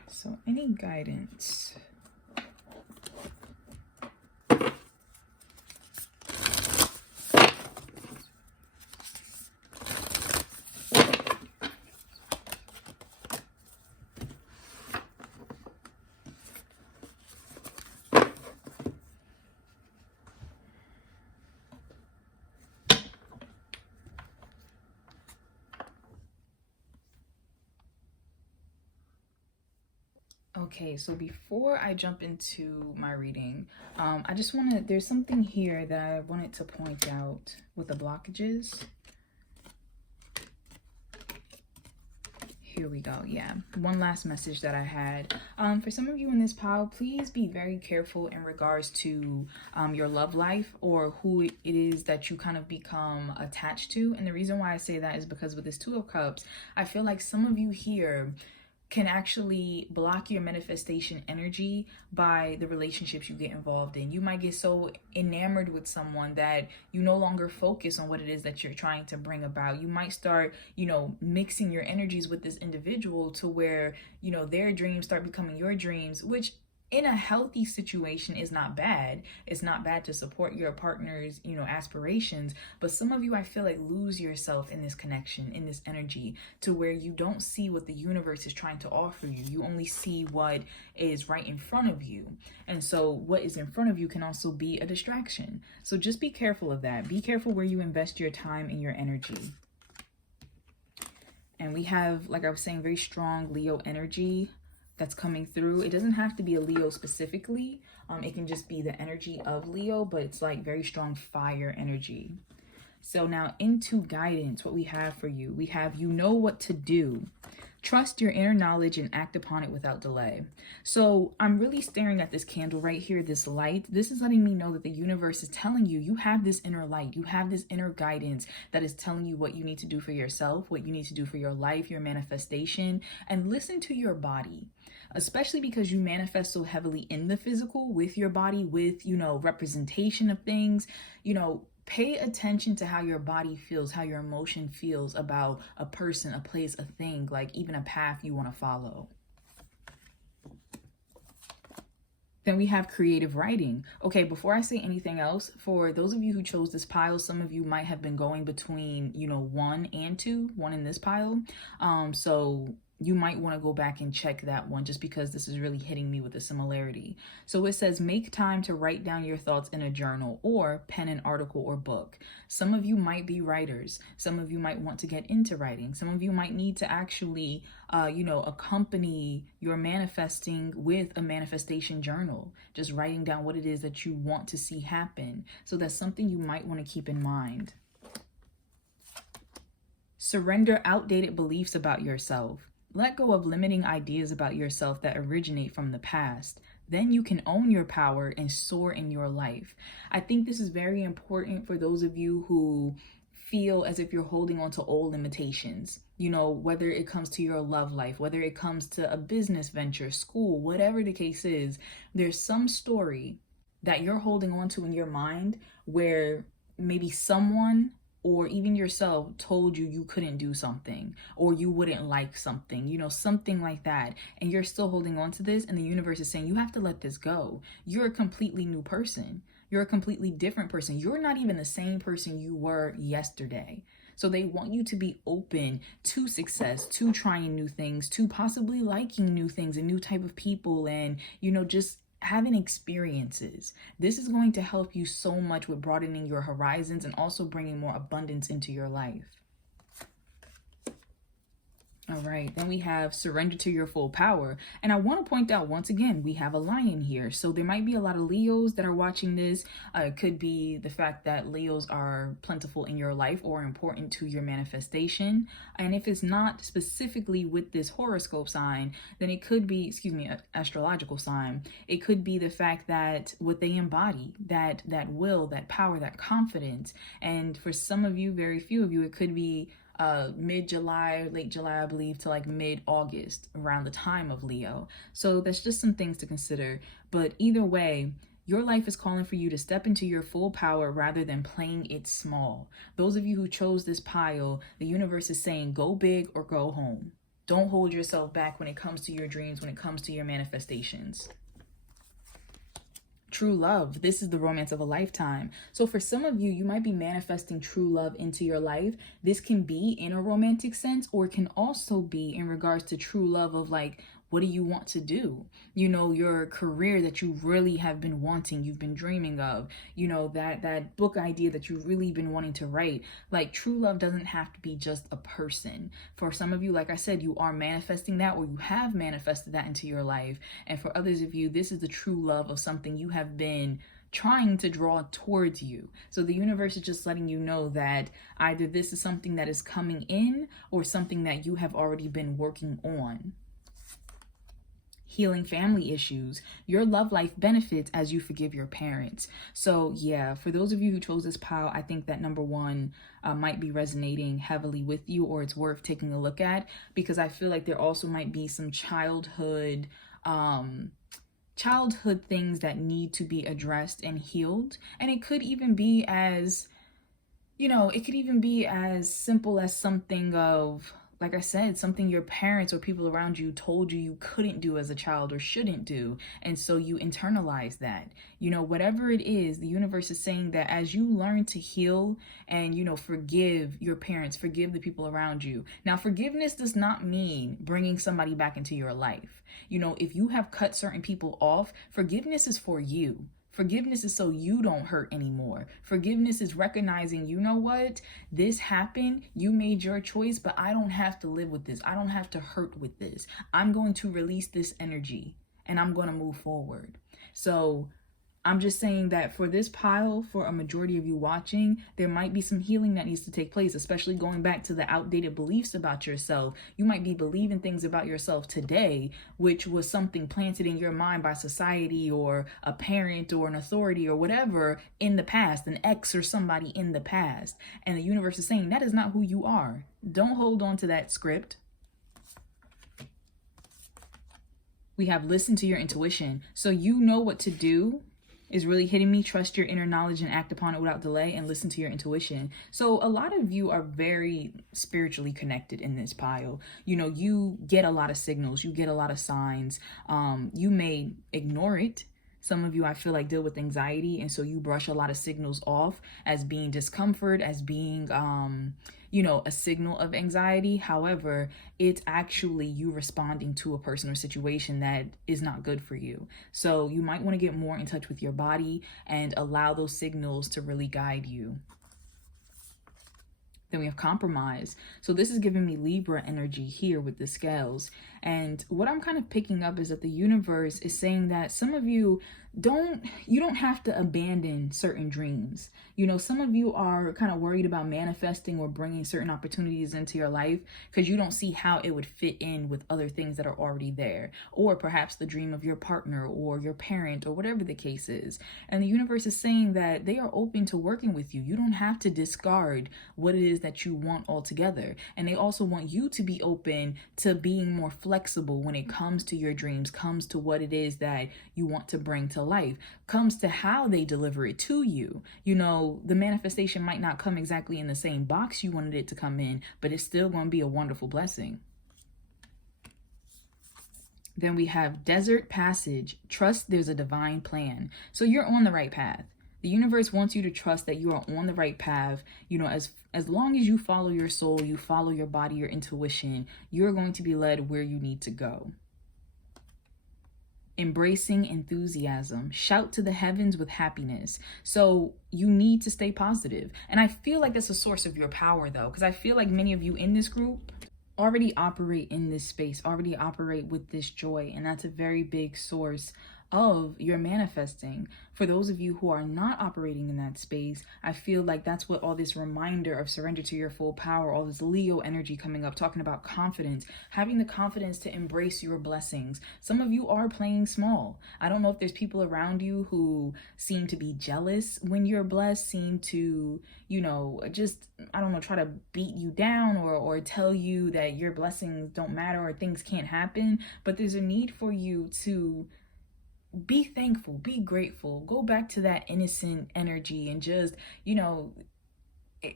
So any guidance. Okay, so before I jump into my reading, I just want to, there's something here that I wanted to point out with the blockages. Here we go. Yeah, one last message that I had. For some of you in this pile, please be very careful in regards to your love life, or who it is that you kind of become attached to. And the reason why I say that is because with this Two of Cups, I feel like some of you here can actually block your manifestation energy by the relationships you get involved in. You might get so enamored with someone that you no longer focus on what it is that you're trying to bring about. You might start, mixing your energies with this individual to where, their dreams start becoming your dreams, which in a healthy situation is not bad. It's not bad to support your partner's, aspirations. But some of you, I feel like, lose yourself in this connection, in this energy, to where you don't see what the universe is trying to offer you. You only see what is right in front of you. And so what is in front of you can also be a distraction. So just be careful of that. Be careful where you invest your time and your energy. And we have, like I was saying, very strong Leo energy that's coming through. It doesn't have to be a Leo specifically. It can just be the energy of Leo, but it's like very strong fire energy. So now into guidance, what we have for you. We have, you know what to do. Trust your inner knowledge and act upon it without delay. So I'm really staring at this candle right here, this light. This is letting me know that the universe is telling you, you have this inner light. You have this inner guidance that is telling you what you need to do for yourself, what you need to do for your life, your manifestation, and listen to your body. Especially because you manifest so heavily in the physical with your body, with, representation of things, pay attention to how your body feels, how your emotion feels about a person, a place, a thing, like even a path you want to follow. Then we have creative writing. Okay, before I say anything else, for those of you who chose this pile, some of you might have been going between, 1 and 2, 1 in this pile. So you might want to go back and check that one, just because this is really hitting me with a similarity. So it says, make time to write down your thoughts in a journal or pen an article or book. Some of you might be writers. Some of you might want to get into writing. Some of you might need to actually, accompany your manifesting with a manifestation journal, just writing down what it is that you want to see happen. So that's something you might want to keep in mind. Surrender outdated beliefs about yourself. Let go of limiting ideas about yourself that originate from the past. Then you can own your power and soar in your life. I think this is very important for those of you who feel as if you're holding on to old limitations, whether it comes to your love life, whether it comes to a business venture, school, whatever the case is. There's some story that you're holding on to in your mind where maybe someone or even yourself told you you couldn't do something, or you wouldn't like something, something like that. And you're still holding on to this, and the universe is saying, you have to let this go. You're a completely new person. You're a completely different person. You're not even the same person you were yesterday. So they want you to be open to success, to trying new things, to possibly liking new things and new type of people, and, just having experiences. This is going to help you so much with broadening your horizons and also bringing more abundance into your life. All right, then we have surrender to your full power. And I want to point out once again, we have a lion here. So there might be a lot of Leos that are watching this. It could be the fact that Leos are plentiful in your life or important to your manifestation. And if it's not specifically with this horoscope sign, then it could be, astrological sign. It could be the fact that what they embody, that will, that power, that confidence. And for some of you, very few of you, it could be mid-July, late July, I believe, to like mid-August, around the time of Leo. So that's just some things to consider. But either way, your life is calling for you to step into your full power rather than playing it small. Those of you who chose this pile, the universe is saying go big or go home. Don't hold yourself back when it comes to your dreams, when it comes to your manifestations. True love. This is the romance of a lifetime. So for some of you, you might be manifesting true love into your life. This can be in a romantic sense, or it can also be in regards to true love of like, what do you want to do? Your career that you really have been wanting, you've been dreaming of, that book idea that you've really been wanting to write. Like, true love doesn't have to be just a person. For some of you, like I said, you are manifesting that, or you have manifested that into your life. And for others of you, this is the true love of something you have been trying to draw towards you. So the universe is just letting you know that either this is something that is coming in or something that you have already been working on. Healing family issues. Your love life benefits as you forgive your parents. So yeah, for those of you who chose this pile, I think that number one might be resonating heavily with you, or it's worth taking a look at, because I feel like there also might be some childhood things that need to be addressed and healed. And it could even be as, simple as something of, like I said, something your parents or people around you told you couldn't do as a child or shouldn't do. And so you internalize that. Whatever it is, the universe is saying that as you learn to heal and, forgive your parents, forgive the people around you. Now, forgiveness does not mean bringing somebody back into your life. If you have cut certain people off, forgiveness is for you. Forgiveness is so you don't hurt anymore. Forgiveness is recognizing, you know what? This happened. You made your choice, but I don't have to live with this. I don't have to hurt with this. I'm going to release this energy and I'm going to move forward. So I'm just saying that for this pile, for a majority of you watching, there might be some healing that needs to take place, especially going back to the outdated beliefs about yourself. You might be believing things about yourself today, which was something planted in your mind by society or a parent or an authority or whatever in the past, an ex or somebody in the past. And the universe is saying that is not who you are. Don't hold on to that script. We have listened to your intuition. So you know what to do. Is really hitting me. Trust your inner knowledge and act upon it without delay, and listen to your intuition. So a lot of you are very spiritually connected in this pile. You get a lot of signals, you get a lot of signs. You may ignore it. Some of you, I feel like, deal with anxiety, and so you brush a lot of signals off as being discomfort, as being a signal of anxiety. However, it's actually you responding to a person or situation that is not good for you. So you might want to get more in touch with your body and allow those signals to really guide you. Then we have compromise. So this is giving me Libra energy here with the scales. And what I'm kind of picking up is that the universe is saying that some of you don't have to abandon certain dreams. You know, some of you are kind of worried about manifesting or bringing certain opportunities into your life because you don't see how it would fit in with other things that are already there, or perhaps the dream of your partner or your parent or whatever the case is. And the universe is saying that they are open to working with you. You don't have to discard what it is that you want altogether. And they also want you to be open to being more flexible when it comes to your dreams, comes to what it is that you want to bring to life, comes to how they deliver it to you. You know, the manifestation might not come exactly in the same box you wanted it to come in, but it's still going to be a wonderful blessing. Then we have desert passage. Trust there's a divine plan. So you're on the right path. The universe wants you to trust that you are on the right path. You know, as long as you follow your soul, you follow your body, your intuition, you're going to be led where you need to go. Embracing enthusiasm. Shout to the heavens with happiness. So you need to stay positive. And I feel like that's a source of your power, though, because I feel like many of you in this group already operate in this space, already operate with this joy. And that's a very big source of your manifesting. For those of you who are not operating in that space, I feel like that's what all this reminder of surrender to your full power, all this Leo energy coming up, talking about confidence, having the confidence to embrace your blessings. Some of you are playing small. I don't know if there's people around you who seem to be jealous when you're blessed, seem to, you know, just, I don't know, try to beat you down or tell you that your blessings don't matter or things can't happen. But there's a need for you to be thankful, be grateful, go back to that innocent energy and just, you know,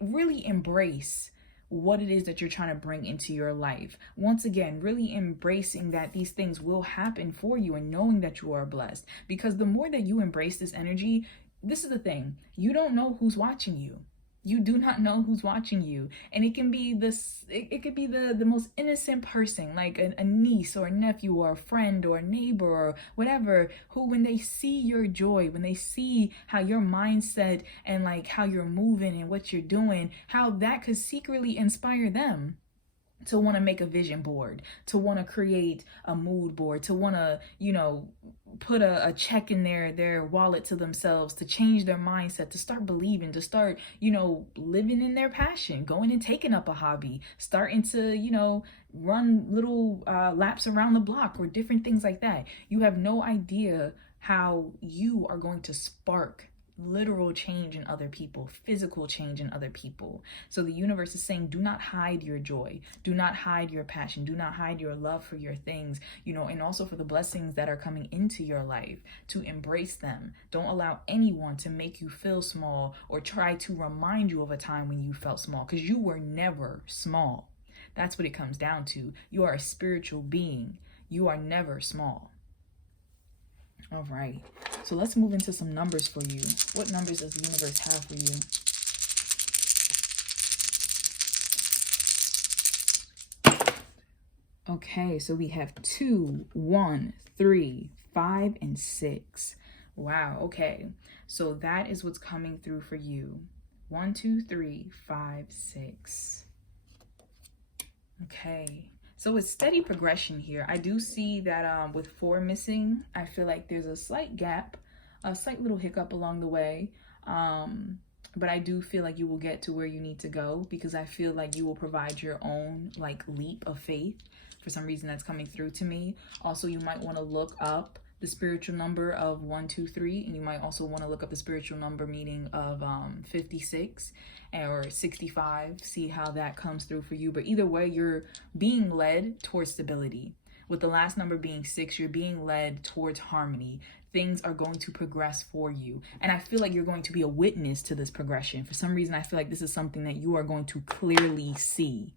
really embrace what it is that you're trying to bring into your life. Once again, really embracing that these things will happen for you and knowing that you are blessed. Because the more that you embrace this energy, this is the thing, you don't know who's watching you. You do not know who's watching you. And it can be it could be the most innocent person, like a niece or a nephew or a friend or a neighbor or whatever, who when they see your joy, when they see how your mindset and like how you're moving and what you're doing, how that could secretly inspire them to want to make a vision board, to want to create a mood board, to want to, you know, put a check in their wallet to themselves, to change their mindset, to start believing, to start, you know, living in their passion, going and taking up a hobby, starting to, you know, run little laps around the block or different things like that. You have no idea how you are going to spark literal change in other people, physical change in other people. So the universe is saying, do not hide your joy, do not hide your passion, do not hide your love for your things, you know, and also for the blessings that are coming into your life, to embrace them. Don't allow anyone to make you feel small or try to remind you of a time when you felt small, because you were never small. That's what it comes down to. You are a spiritual being. You are never small. All right, so let's move into some numbers for you. What numbers does the universe have for you? Okay, so we have 2, 1, 3, 5, and 6. Wow, okay. So that is what's coming through for you. 1, 2, 3, 5, 6. Okay. So it's steady progression here. I do see that with 4 missing, I feel like there's a slight gap, a slight little hiccup along the way. But I do feel like you will get to where you need to go, because I feel like you will provide your own like leap of faith. For some reason that's coming through to me. Also, you might want to look up the spiritual number of 1, 2, 3, and you might also want to look up the spiritual number meaning of 56 or 65, see how that comes through for you. But either way, you're being led towards stability. With the last number being 6, you're being led towards harmony. Things are going to progress for you. And I feel like you're going to be a witness to this progression. For some reason, I feel like this is something that you are going to clearly see.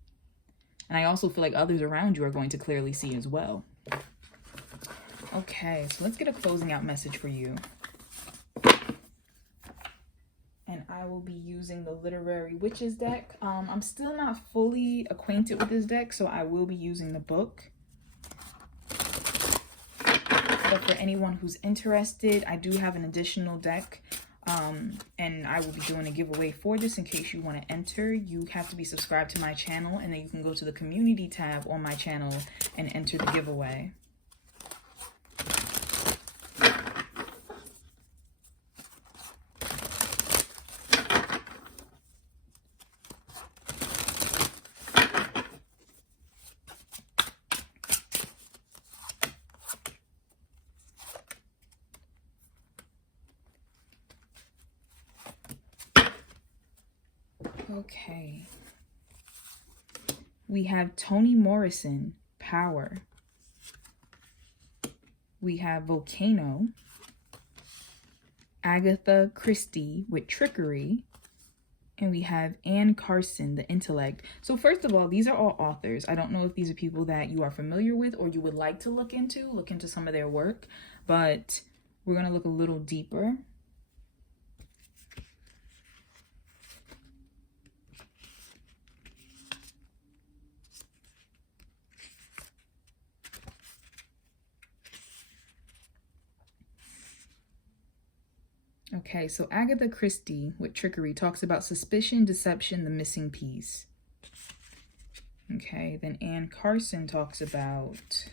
And I also feel like others around you are going to clearly see as well. Okay, so let's get a closing out message for you. And I will be using the Literary Witches deck. I'm still not fully acquainted with this deck, so I will be using the book. But for anyone who's interested, I do have an additional deck And I will be doing a giveaway for this. In case you want to enter, you have to be subscribed to my channel, and then you can go to the community tab on my channel and enter the giveaway. Okay. We have Toni Morrison, Power. We have Volcano. Agatha Christie with Trickery. And we have Anne Carson, The Intellect. So first of all, these are all authors. I don't know if these are people that you are familiar with or you would like to look into some of their work, but we're going to look a little deeper. Okay, so Agatha Christie with Trickery talks about suspicion, deception, the missing piece. Okay, then Anne Carson talks about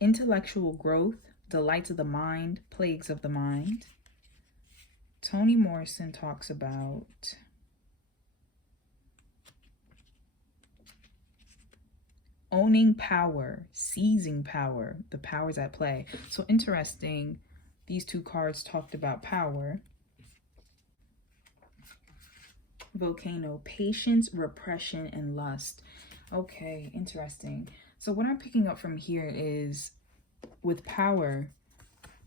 intellectual growth, delights of the mind, plagues of the mind. Toni Morrison talks about owning power, seizing power, the powers at play. So interesting, these two cards talked about power. Volcano, patience, repression, and lust. Okay, interesting. So what I'm picking up from here is with power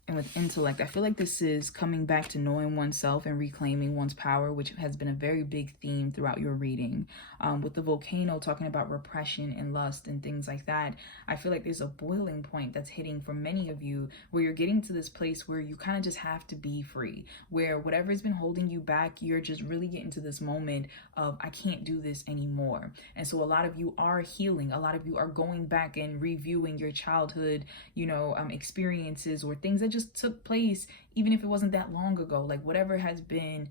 and with intellect, I feel like this is coming back to knowing oneself and reclaiming one's power, which has been a very big theme throughout your reading. With the volcano talking about repression and lust and things like that, I feel like there's a boiling point that's hitting for many of you where you're getting to this place where you kind of just have to be free, where whatever has been holding you back, you're just really getting to this moment of, I can't do this anymore. And so a lot of you are healing. A lot of you are going back and reviewing your childhood, experiences or things that just took place, even if it wasn't that long ago, like whatever has been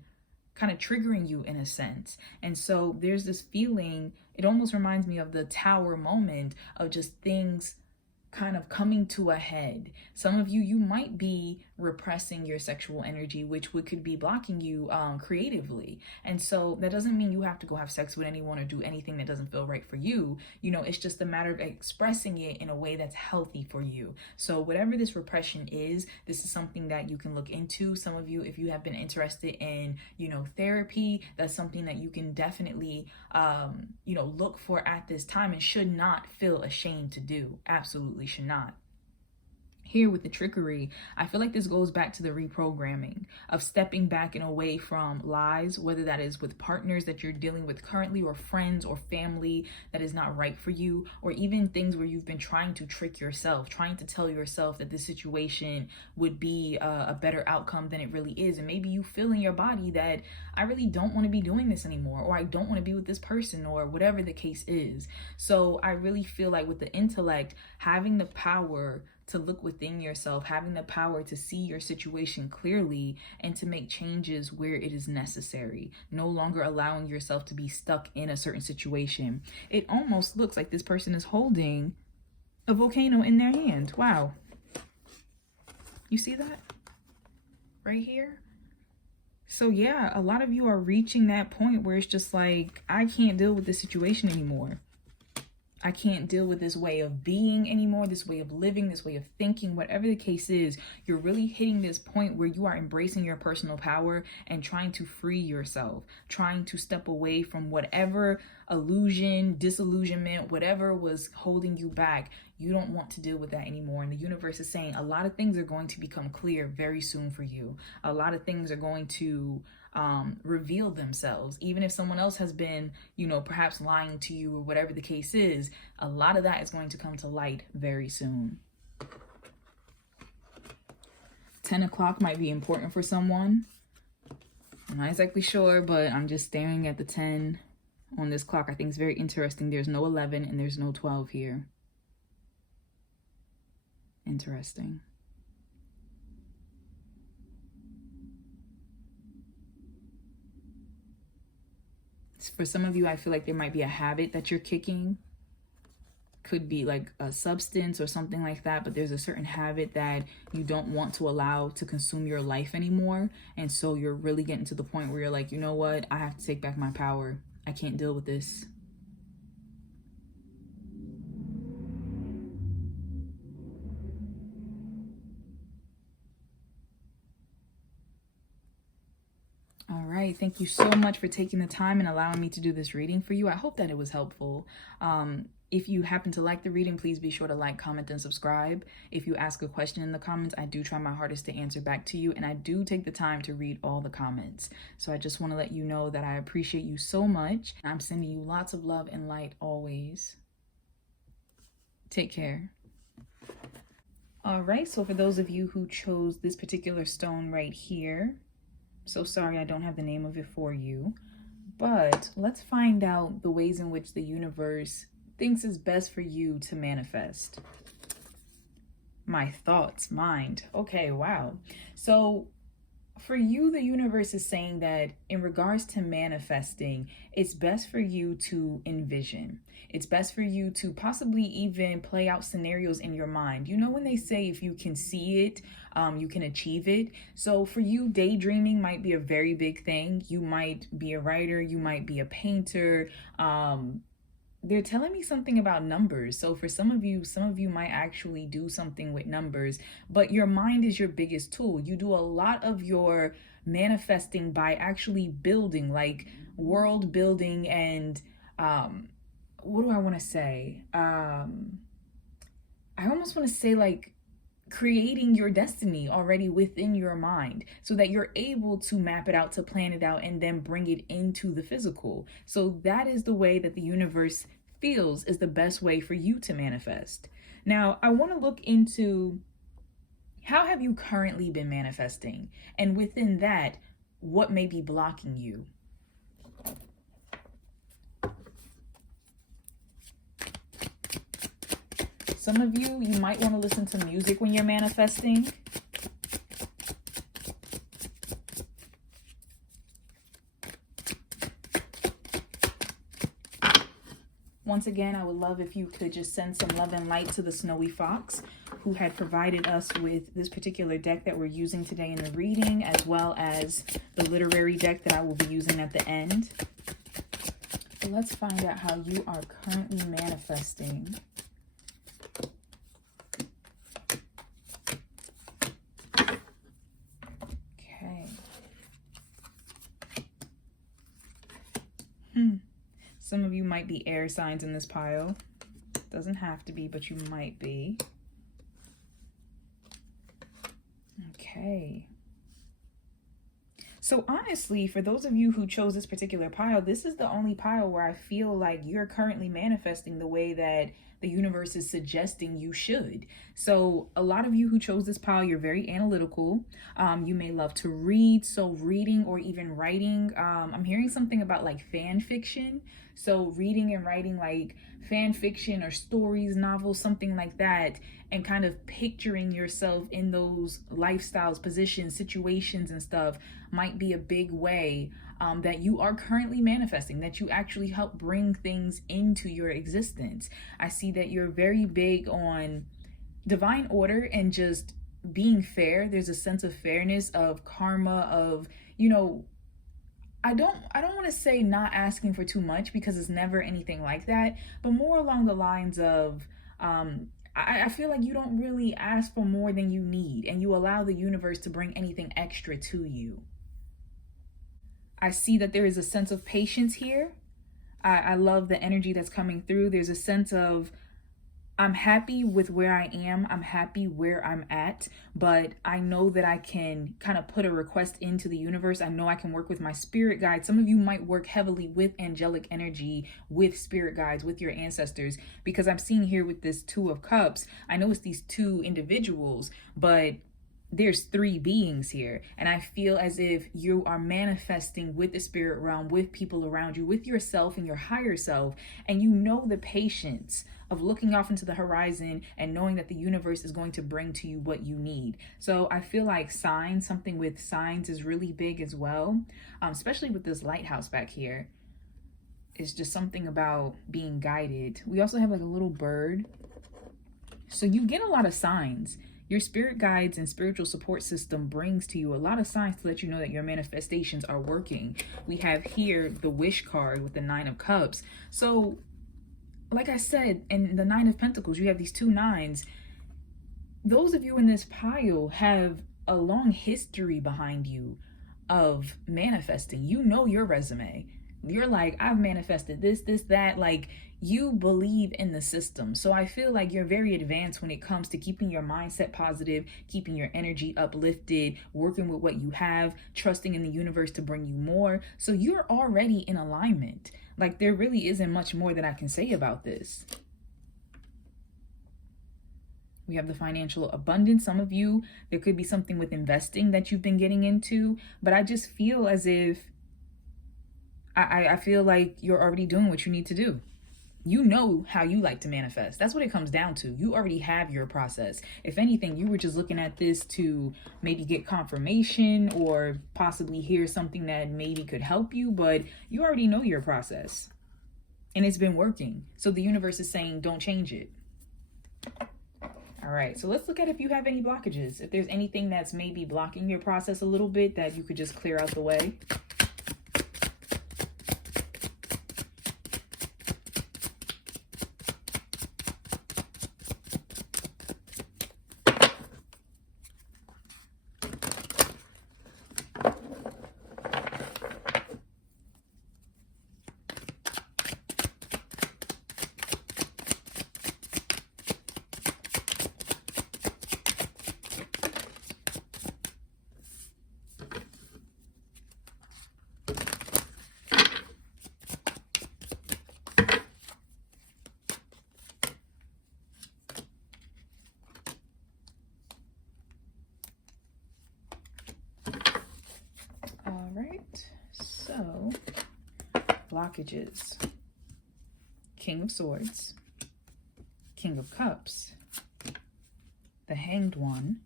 kind of triggering you in a sense. And so there's this feeling, it almost reminds me of the tower moment of just things kind of coming to a head. Some of you might be repressing your sexual energy, which could be blocking you creatively. And so that doesn't mean you have to go have sex with anyone or do anything that doesn't feel right for you. It's just a matter of expressing it in a way that's healthy for you. So whatever this repression is, this is something that you can look into. Some of you, if you have been interested in, therapy, that's something that you can definitely, look for at this time and should not feel ashamed to do. Absolutely should not. Here with the trickery, I feel like this goes back to the reprogramming of stepping back and away from lies, whether that is with partners that you're dealing with currently or friends or family that is not right for you, or even things where you've been trying to trick yourself, trying to tell yourself that this situation would be a better outcome than it really is. And maybe you feel in your body that I really don't want to be doing this anymore, or I don't want to be with this person, or whatever the case is. So I really feel like with the intellect, having the power to look within yourself, having the power to see your situation clearly and to make changes where it is necessary, no longer allowing yourself to be stuck in a certain situation. It almost looks like this person is holding a volcano in their hand. Wow. You see that? Right here? So yeah, a lot of you are reaching that point where it's just like, I can't deal with this situation anymore. I can't deal with this way of being anymore, this way of living, this way of thinking, whatever the case is. You're really hitting this point where you are embracing your personal power and trying to free yourself, trying to step away from whatever illusion, disillusionment, whatever was holding you back. You don't want to deal with that anymore. And the universe is saying a lot of things are going to become clear very soon for you. A lot of things are going to reveal themselves. Even if someone else has been, perhaps lying to you or whatever the case is, a lot of that is going to come to light very soon. 10 o'clock might be important for someone. I'm not exactly sure, but I'm just staring at the 10 on this clock. I think it's very interesting. There's no 11 and there's no 12 here. Interesting. For some of you, I feel like there might be a habit that you're kicking. Could be like a substance or something like that, but there's a certain habit that you don't want to allow to consume your life anymore. And so you're really getting to the point where you're like, you know what? I have to take back my power. I can't deal with this. All right. Thank you so much for taking the time and allowing me to do this reading for you. I hope that it was helpful. If you happen to like the reading, please be sure to like, comment, and subscribe. If you ask a question in the comments, I do try my hardest to answer back to you, and I do take the time to read all the comments. So I just want to let you know that I appreciate you so much. I'm sending you lots of love and light always. Take care. All right, so for those of you who chose this particular stone right here, so sorry I don't have the name of it for you, but let's find out the ways in which the universe thinks is best for you to manifest. My thoughts, mind. Okay, wow. So for you, the universe is saying that in regards to manifesting, it's best for you to envision. It's best for you to possibly even play out scenarios in your mind. You know when they say if you can see it, you can achieve it. So for you, daydreaming might be a very big thing. You might be a writer, you might be a painter. They're telling me something about numbers. So for some of you might actually do something with numbers, but your mind is your biggest tool. You do a lot of your manifesting by actually building, like world building, and what do I want to say? I almost want to say like creating your destiny already within your mind so that you're able to map it out, to plan it out, and then bring it into the physical. So that is the way that the universe feels is the best way for you to manifest. Now, I want to look into how have you currently been manifesting? And within that, what may be blocking you? Some of you might want to listen to music when you're manifesting. Once again, I would love if you could just send some love and light to the Snowy Fox, who had provided us with this particular deck that we're using today in the reading, as well as the literary deck that I will be using at the end. So let's find out how you are currently manifesting. Some of you might be air signs in this pile. Doesn't have to be, but you might be. Okay. So honestly, for those of you who chose this particular pile, this is the only pile where I feel like you're currently manifesting the way that the universe is suggesting you should. So a lot of you who chose this pile, you're very analytical. You may love to read. So reading or even writing, I'm hearing something about like fan fiction. So reading and writing like fan fiction or stories, novels, something like that, and kind of picturing yourself in those lifestyles, positions, situations and stuff might be a big way that you are currently manifesting, that you actually help bring things into your existence. I see that you're very big on divine order and just being fair. There's a sense of fairness, of karma, of, you know, I don't want to say not asking for too much, because it's never anything like that, but more along the lines of I feel like you don't really ask for more than you need, and you allow the universe to bring anything extra to you. I see that there is a sense of patience here. I love the energy that's coming through. There's a sense of, I'm happy with where I am. I'm happy where I'm at, but I know that I can kind of put a request into the universe. I know I can work with my spirit guides. Some of you might work heavily with angelic energy, with spirit guides, with your ancestors, because I'm seeing here with this Two of Cups, I know it's these two individuals, but there's three beings here. And I feel as if you are manifesting with the spirit realm, with people around you, with yourself and your higher self. And you know the patience of looking off into the horizon and knowing that the universe is going to bring to you what you need. So I feel like signs, something with signs is really big as well, especially with this lighthouse back here. It's just something about being guided. We also have like a little bird. So you get a lot of signs. Your spirit guides and spiritual support system brings to you a lot of signs to let you know that your manifestations are working. We have here the wish card with the 9 of cups. So like I said, in the 9 of pentacles, you have these 2 nines. Those of you in this pile have a long history behind you of manifesting. You know your resume. You're like, I've manifested this, that. Like, you believe in the system. So I feel like you're very advanced when it comes to keeping your mindset positive, keeping your energy uplifted, working with what you have, trusting in the universe to bring you more. So you're already in alignment. Like, there really isn't much more that I can say about this. We have the financial abundance. Some of you, there could be something with investing that you've been getting into, but I just feel as if I feel like you're already doing what you need to do. You know how you like to manifest. That's what it comes down to. You already have your process. If anything, you were just looking at this to maybe get confirmation or possibly hear something that maybe could help you, but you already know your process and it's been working. So the universe is saying, don't change it. All right, so let's look at if you have any blockages. If there's anything that's maybe blocking your process a little bit that you could just clear out the way. All right, so blockages. King of Swords, King of Cups, the Hanged One,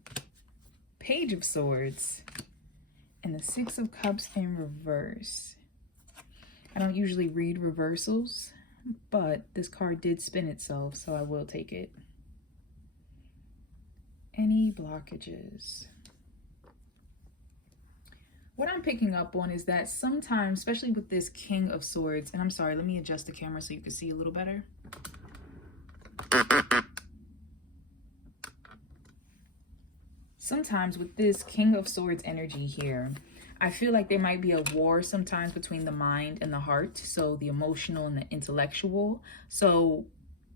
Page of Swords, and the 6 of Cups in reverse. I don't usually read reversals, but this card did spin itself, so I will take it. Any blockages? What I'm picking up on is that sometimes, especially with this King of Swords, and I'm sorry, let me adjust the camera so you can see a little better. Sometimes with this King of Swords energy here, I feel like there might be a war sometimes between the mind and the heart, so the emotional and the intellectual. So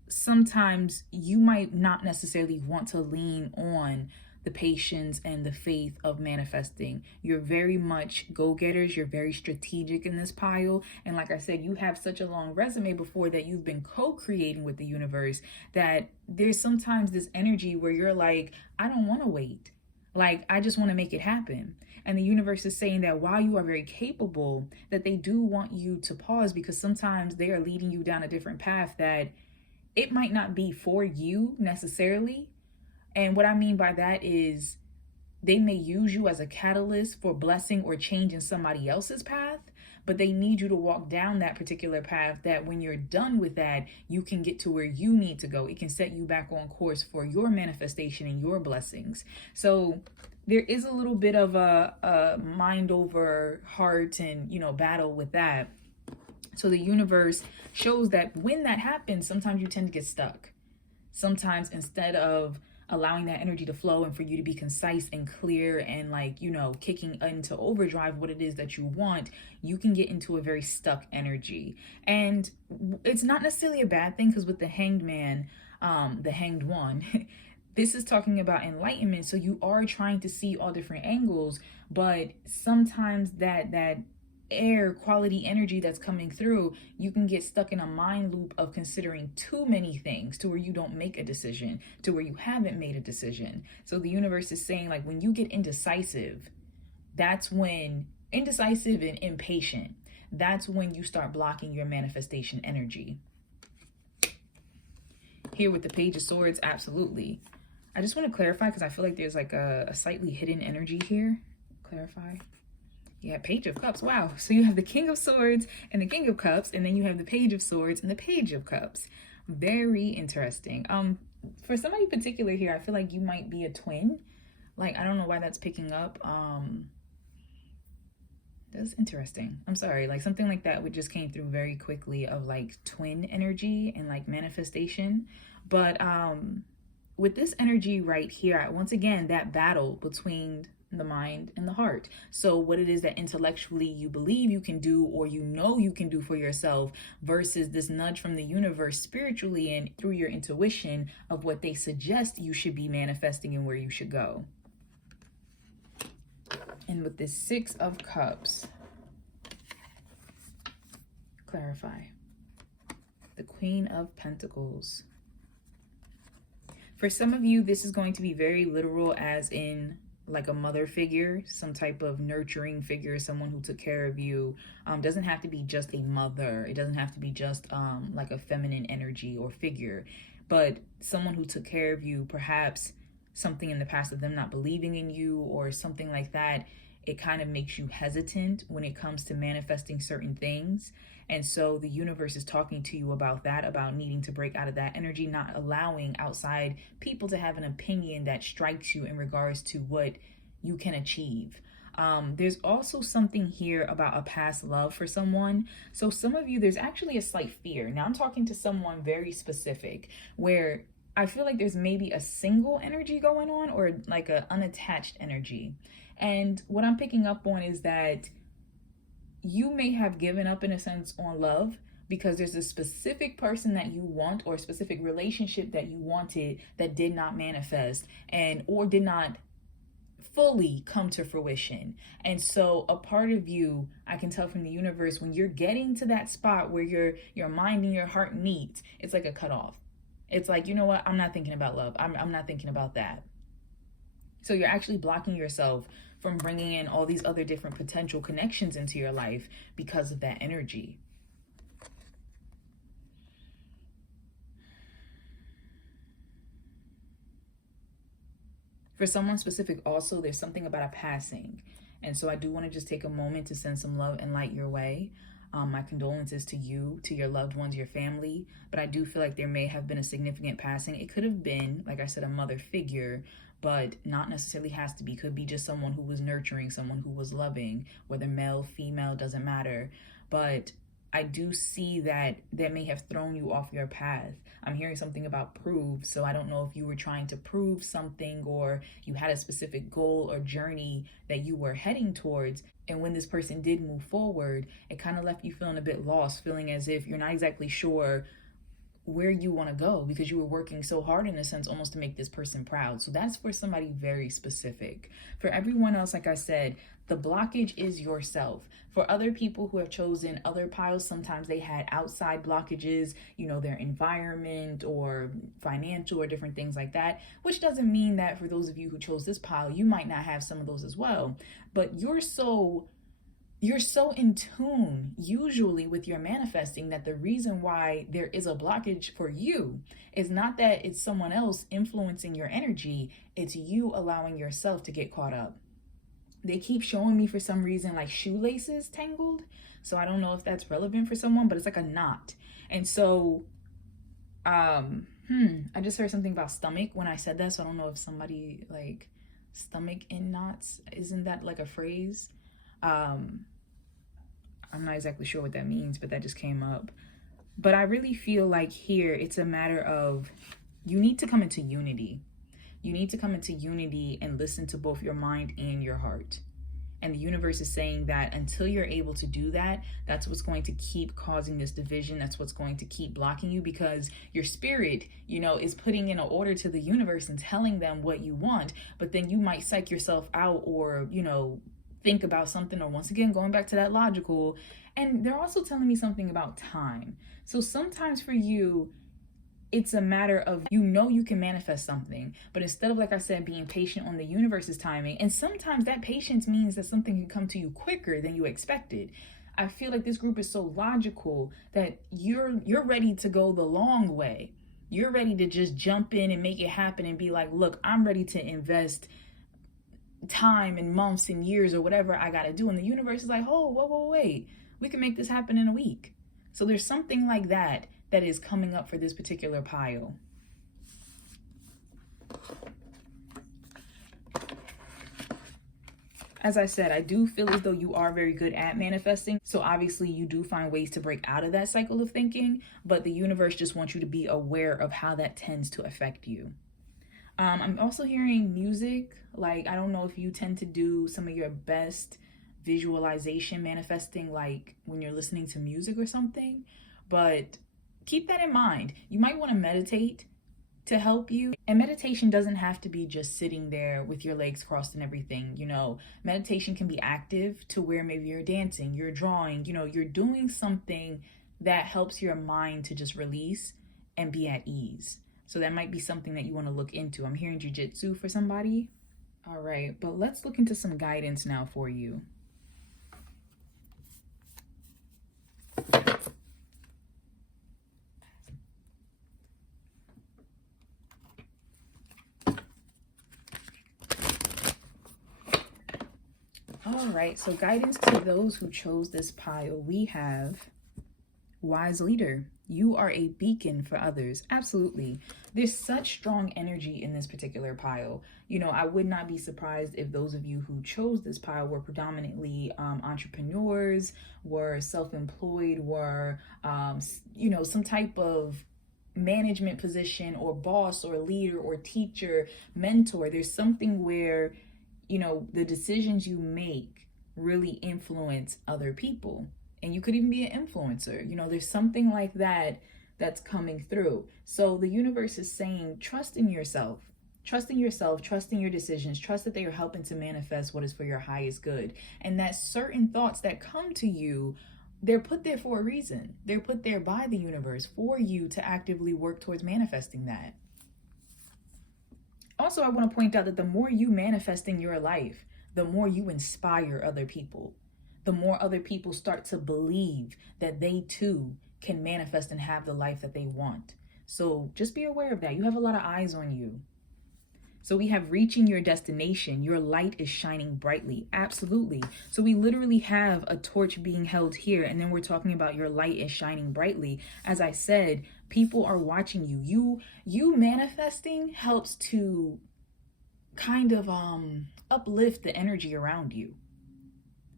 sometimes you might not necessarily want to lean on the patience and the faith of manifesting. You're very much go-getters. You're very strategic in this pile. And like I said, you have such a long resume before that you've been co-creating with the universe that there's sometimes this energy where you're like, I don't want to wait. Like, I just want to make it happen. And the universe is saying that while you are very capable, that they do want you to pause because sometimes they are leading you down a different path that it might not be for you necessarily. And what I mean by that is they may use you as a catalyst for blessing or change in somebody else's path, but they need you to walk down that particular path that when you're done with that, you can get to where you need to go. It can set you back on course for your manifestation and your blessings. So there is a little bit of a mind over heart and, battle with that. So the universe shows that when that happens, sometimes you tend to get stuck. Sometimes instead of allowing that energy to flow and for you to be concise and clear and kicking into overdrive what it is that you want, you can get into a very stuck energy. And it's not necessarily a bad thing because with the Hanged Man, the Hanged One, this is talking about enlightenment. So you are trying to see all different angles, but sometimes that air quality energy that's coming through, you can get stuck in a mind loop of considering too many things to where you don't make a decision, to where you haven't made a decision. So the universe is saying, like, when you get indecisive, that's when indecisive and impatient, that's when you start blocking your manifestation energy. Here with the Page of Swords, absolutely. I just want to clarify because I feel like there's like a slightly hidden energy here. Clarify. Yeah, Page of Cups. Wow. So you have the King of Swords and the King of Cups, and then you have the Page of Swords and the Page of Cups. Very interesting. For somebody particular here, I feel like you might be a twin. Like, I don't know why that's picking up. That's interesting. I'm sorry. Like, something like that would just came through very quickly of like twin energy and like manifestation. But with this energy right here, once again, that battle between the mind and the heart. So what it is that intellectually you believe you can do, or you know you can do for yourself, versus this nudge from the universe spiritually and through your intuition of what they suggest you should be manifesting and where you should go. And with this Six of Cups, clarify. The Queen of Pentacles. For some of you, this is going to be very literal, as in like a mother figure, some type of nurturing figure, someone who took care of you. Doesn't have to be just a mother. It doesn't have to be just like a feminine energy or figure, but someone who took care of you, perhaps something in the past of them not believing in you or something like that. It kind of makes you hesitant when it comes to manifesting certain things. And so the universe is talking to you about that, about needing to break out of that energy, not allowing outside people to have an opinion that strikes you in regards to what you can achieve. There's also something here about a past love for someone. So some of you, there's actually a slight fear. Now I'm talking to someone very specific, where I feel like there's maybe a single energy going on, or like an unattached energy. And what I'm picking up on is that you may have given up in a sense on love, because there's a specific person that you want, or a specific relationship that you wanted that did not manifest, and or did not fully come to fruition. And so a part of you, I can tell from the universe, when you're getting to that spot where your mind and your heart meet, it's like a cutoff. It's like, you know what? I'm not thinking about love. I'm not thinking about that. So you're actually blocking yourself from bringing in all these other different potential connections into your life because of that energy. For someone specific also, there's something about a passing. And so I do want to just take a moment to send some love and light your way. My condolences to you, to your loved ones, your family. But I do feel like there may have been a significant passing. It could have been, like I said, a mother figure, but not necessarily has to be. Could be just someone who was nurturing, someone who was loving, whether male, female, doesn't matter. But I do see that may have thrown you off your path. I'm hearing something about prove, so I don't know if you were trying to prove something, or you had a specific goal or journey that you were heading towards. And when this person did move forward, it kind of left you feeling a bit lost, feeling as if you're not exactly sure where you want to go, because you were working so hard in a sense almost to make this person proud. So that's for somebody very specific. For everyone else, like I said, the blockage is yourself. For other people who have chosen other piles, sometimes they had outside blockages, their environment or financial or different things like that, which doesn't mean that for those of you who chose this pile, you might not have some of those as well. But you're so in tune usually with your manifesting that the reason why there is a blockage for you is not that it's someone else influencing your energy, it's you allowing yourself to get caught up. They keep showing me for some reason like shoelaces tangled, so I don't know if that's relevant for someone, but it's like a knot. And so I just heard something about stomach when I said that, so I don't know if somebody like stomach in knots, isn't that like a phrase? I'm not exactly sure what that means, but that just came up. But I really feel like here it's a matter of you need to come into unity. You need to come into unity and listen to both your mind and your heart. And the universe is saying that until you're able to do that, that's what's going to keep causing this division. That's what's going to keep blocking you, because your spirit, is putting in an order to the universe and telling them what you want. But then you might psych yourself out, or, think about something, or once again, going back to that logical. And they're also telling me something about time. So sometimes for you, it's a matter of, you can manifest something, but instead of, like I said, being patient on the universe's timing, and sometimes that patience means that something can come to you quicker than you expected. I feel like this group is so logical that you're ready to go the long way. You're ready to just jump in and make it happen and be like, look, I'm ready to invest time and months and years or whatever I got to do. And the universe is like, oh, whoa, wait, we can make this happen in a week. So there's something like that that is coming up for this particular pile. As I said, I do feel as though you are very good at manifesting. So obviously you do find ways to break out of that cycle of thinking, but the universe just wants you to be aware of how that tends to affect you. I'm also hearing music. Like, I don't know if you tend to do some of your best visualization manifesting, like when you're listening to music or something, but keep that in mind. You might want to meditate to help you. And meditation doesn't have to be just sitting there with your legs crossed and everything. You know, meditation can be active to where maybe you're dancing, you're drawing, you know, you're doing something that helps your mind to just release and be at ease. So that might be something that you want to look into. I'm hearing jujitsu for somebody. All right, but let's look into some guidance now for you. All right, so guidance to those who chose this pile. We have wise leader. You are a beacon for others. Absolutely. There's such strong energy in this particular pile. You know, I would not be surprised if those of you who chose this pile were predominantly entrepreneurs, were self-employed, were, you know, some type of management position or boss or leader or teacher, mentor. There's something where, you know, the decisions you make really influence other people. And you could even be an influencer. You know, there's something like that that's coming through. So the universe is saying, trust in yourself. Trust in yourself, trust in your decisions, trust that they are helping to manifest what is for your highest good. And that certain thoughts that come to you, they're put there for a reason. They're put there by the universe for you to actively work towards manifesting that. Also, I want to point out that the more you manifest in your life, the more you inspire other people. The more other people start to believe that they too can manifest and have the life that they want. So just be aware of that. You have a lot of eyes on you. So we have reaching your destination. Your light is shining brightly. Absolutely. So we literally have a torch being held here. And then we're talking about your light is shining brightly. As I said, people are watching you. You manifesting helps to kind of uplift the energy around you.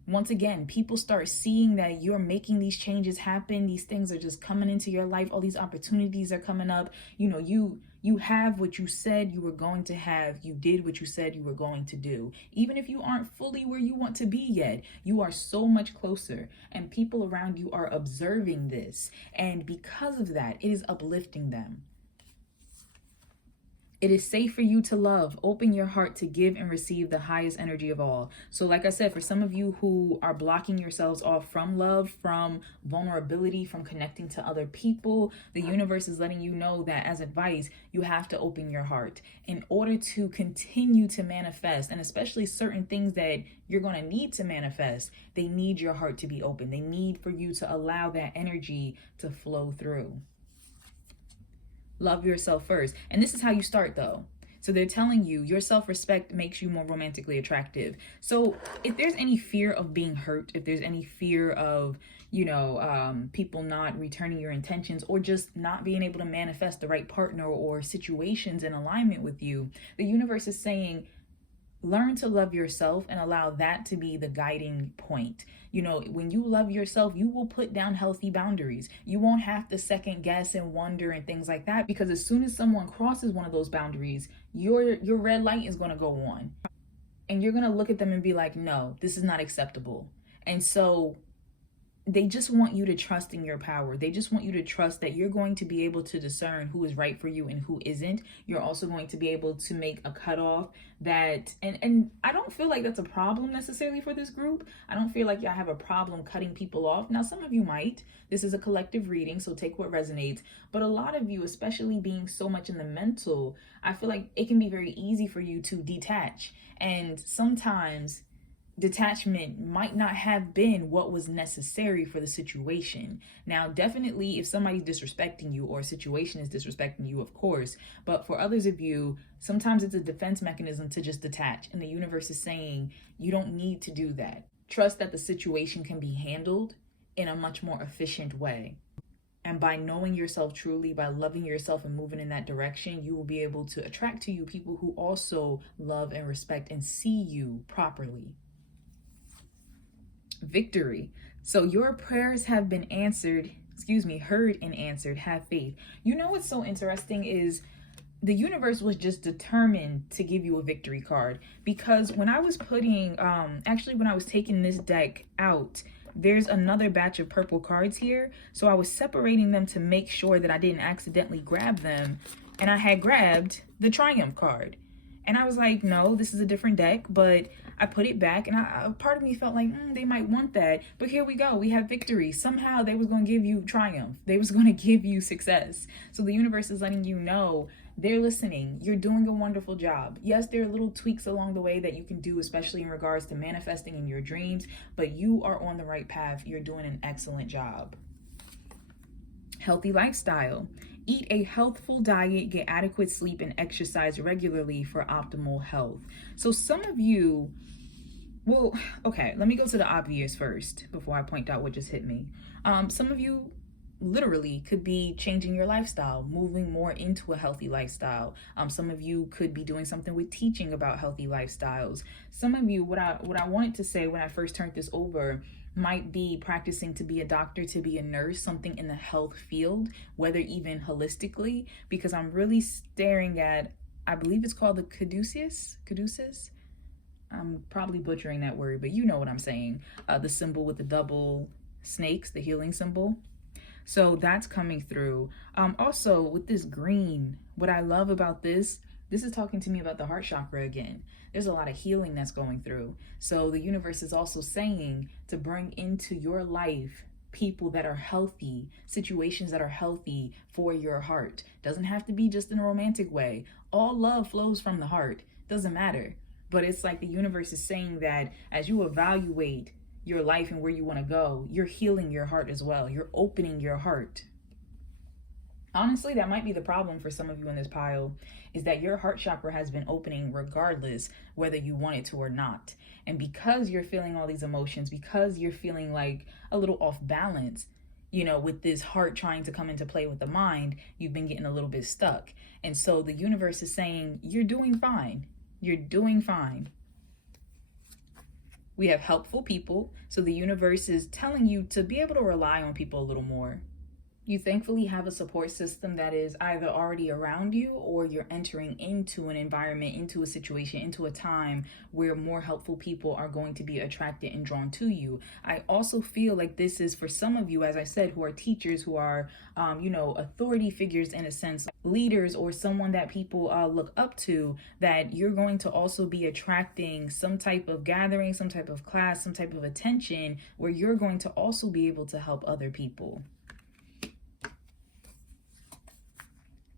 Once again, people start seeing that you're making these changes happen. These things are just coming into your life. All these opportunities are coming up. You know, you have what you said you were going to have. You did what you said you were going to do. Even if you aren't fully where you want to be yet, you are so much closer. And people around you are observing this. And because of that, it is uplifting them. It is safe for you to love. Open your heart to give and receive the highest energy of all. So like I said, for some of you who are blocking yourselves off from love, from vulnerability, from connecting to other people, the universe is letting you know that as advice, you have to open your heart in order to continue to manifest. And especially certain things that you're going to need to manifest, they need your heart to be open. They need for you to allow that energy to flow through. Love yourself first. And this is how you start though. So they're telling you your self-respect makes you more romantically attractive. So if there's any fear of being hurt, if there's any fear of, you know, people not returning your intentions or just not being able to manifest the right partner or situations in alignment with you, the universe is saying, learn to love yourself and allow that to be the guiding point. You know, when you love yourself, you will put down healthy boundaries. You won't have to second guess and wonder and things like that, because as soon as someone crosses one of those boundaries, your red light is going to go on. And you're going to look at them and be like, no, this is not acceptable. And so they just want you to trust in your power. They just want you to trust that you're going to be able to discern who is right for you and who isn't. You're also going to be able to make a cutoff that, and I don't feel like that's a problem necessarily for this group. I don't feel like y'all have a problem cutting people off. Now, some of you might. This is a collective reading, so take what resonates. But a lot of you, especially being so much in the mental, I feel like it can be very easy for you to detach. And sometimes detachment might not have been what was necessary for the situation. Now, definitely, if somebody's disrespecting you or a situation is disrespecting you, of course, but for others of you, sometimes it's a defense mechanism to just detach. And the universe is saying you don't need to do that. Trust that the situation can be handled in a much more efficient way. And by knowing yourself truly, by loving yourself and moving in that direction, you will be able to attract to you people who also love and respect and see you properly. Victory. So your prayers have been answered, heard and answered. Have faith. You know what's so interesting is the universe was just determined to give you a victory card, because when I was putting, when I was taking this deck out, there's another batch of purple cards here. So I was separating them to make sure that I didn't accidentally grab them. And I had grabbed the Triumph card. And I was like, no, this is a different deck, but I put it back, and part of me felt like they might want that. But here we go. We have victory. Somehow they was going to give you triumph. They was going to give you success. So the universe is letting you know they're listening. You're doing a wonderful job. Yes, there are little tweaks along the way that you can do, especially in regards to manifesting in your dreams, but you are on the right path. You're doing an excellent job. Healthy lifestyle. Eat a healthful diet, get adequate sleep, and exercise regularly for optimal health. So some of you, well, okay, let me go to the obvious first before I point out what just hit me. Some of you literally could be changing your lifestyle, moving more into a healthy lifestyle. Some of you could be doing something with teaching about healthy lifestyles. Some of you, what I wanted to say when I first turned this over, might be practicing to be a doctor, to be a nurse, something in the health field, whether even holistically, because I'm really staring at, I believe it's called the caduceus. I'm probably butchering that word, but you know what I'm saying. The symbol with the double snakes, the healing symbol. So that's coming through. Also with this green, what I love about this is talking to me about the heart chakra again. There's a lot of healing that's going through. So the universe is also saying to bring into your life people that are healthy, situations that are healthy for your heart. Doesn't have to be just in a romantic way. All love flows from the heart. Doesn't matter. But it's like the universe is saying that as you evaluate your life and where you want to go, you're healing your heart as well. You're opening your heart. Honestly, that might be the problem for some of you in this pile, is that your heart chakra has been opening regardless whether you want it to or not. And because you're feeling all these emotions, because you're feeling like a little off balance, with this heart trying to come into play with the mind, you've been getting a little bit stuck. And so the universe is saying, you're doing fine. You're doing fine. We have helpful people. So the universe is telling you to be able to rely on people a little more. You thankfully have a support system that is either already around you, or you're entering into an environment, into a situation, into a time where more helpful people are going to be attracted and drawn to you. I also feel like this is for some of you, as I said, who are teachers, who are, authority figures in a sense, leaders, or someone that people look up to, that you're going to also be attracting some type of gathering, some type of class, some type of attention, where you're going to also be able to help other people.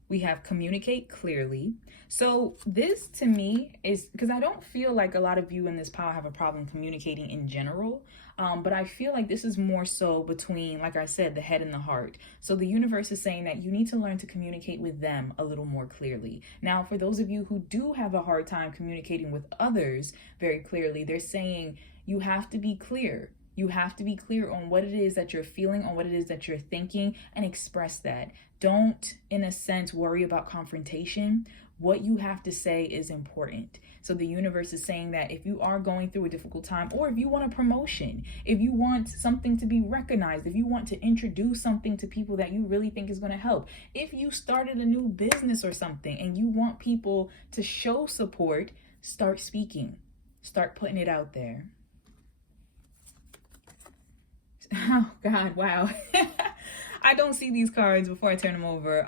We have communicate clearly. So this to me is, because I don't feel like a lot of you in this pile have a problem communicating in general, but I feel like this is more so between, like I said, the head and the heart. So the universe is saying that you need to learn to communicate with them a little more clearly. Now, for those of you who do have a hard time communicating with others very clearly, they're saying you have to be clear. You have to be clear on what it is that you're feeling, on what it is that you're thinking, and express that. Don't, in a sense, worry about confrontation. What you have to say is important. So the universe is saying that if you are going through a difficult time, or if you want a promotion, if you want something to be recognized, if you want to introduce something to people that you really think is going to help, if you started a new business or something and you want people to show support, start speaking. Start putting it out there. Oh God, wow. I don't see these cards before I turn them over.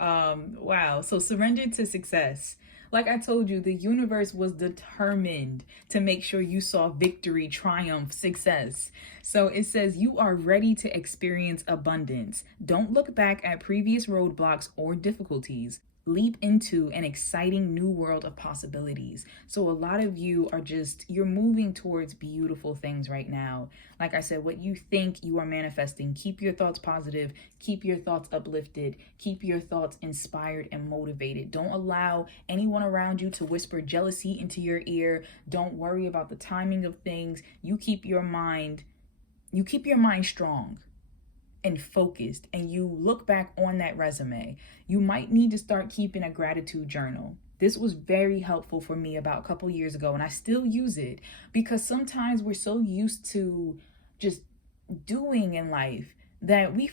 Wow. So surrender to success. Like I told you, the universe was determined to make sure you saw victory, triumph, success. So it says you are ready to experience abundance. Don't look back at previous roadblocks or difficulties. leap into an exciting new world of possibilities. So a lot of you are you're moving towards beautiful things right now. Like I said, what you think, you are manifesting. Keep your thoughts positive, keep your thoughts uplifted, keep your thoughts inspired and motivated. Don't allow anyone around you to whisper jealousy into your ear. Don't worry about the timing of things. You keep your mind strong and focused, and you look back on that resume. You might need to start keeping a gratitude journal. This was very helpful for me about a couple years ago, and I still use it because sometimes we're so used to just doing in life that we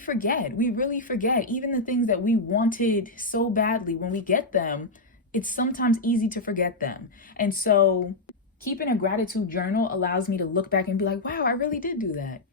really forget even the things that we wanted so badly. When we get them, it's sometimes easy to forget them. And so keeping a gratitude journal allows me to look back and be like, wow, I really did do that.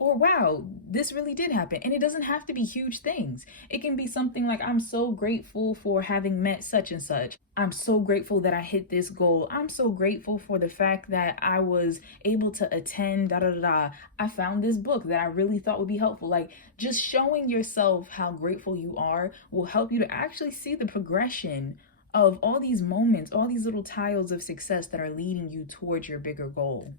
Or wow, this really did happen. And it doesn't have to be huge things. It can be something like, I'm so grateful for having met such and such. I'm so grateful that I hit this goal. I'm so grateful for the fact that I was able to attend I found this book that I really thought would be helpful. Like, just showing yourself how grateful you are will help you to actually see the progression of all these moments, all these little tiles of success that are leading you towards your bigger goal.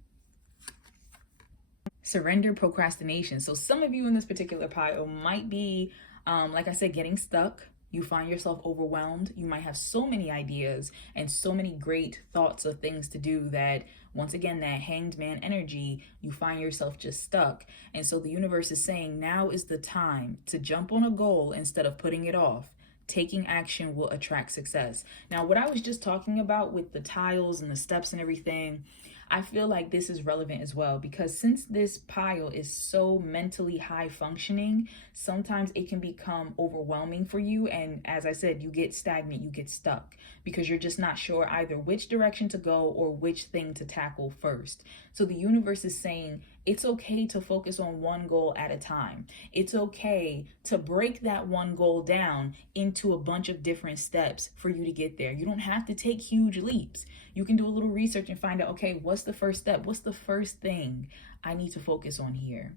Surrender procrastination. So some of you in this particular pile might be, like I said, getting stuck. You find yourself overwhelmed. You might have so many ideas and so many great thoughts of things to do that, once again, that hanged man energy, you find yourself just stuck. And so the universe is saying, now is the time to jump on a goal instead of putting it off. Taking action will attract success. Now, what I was just talking about with the tiles and the steps and everything, I feel like this is relevant as well, because since this pile is so mentally high functioning, sometimes it can become overwhelming for you. And as I said, you get stagnant, you get stuck because you're just not sure either which direction to go or which thing to tackle first. So the universe is saying it's okay to focus on one goal at a time. It's okay to break that one goal down into a bunch of different steps for you to get there. You don't have to take huge leaps. You can do a little research and find out, okay, what's the first step? What's the first thing I need to focus on here?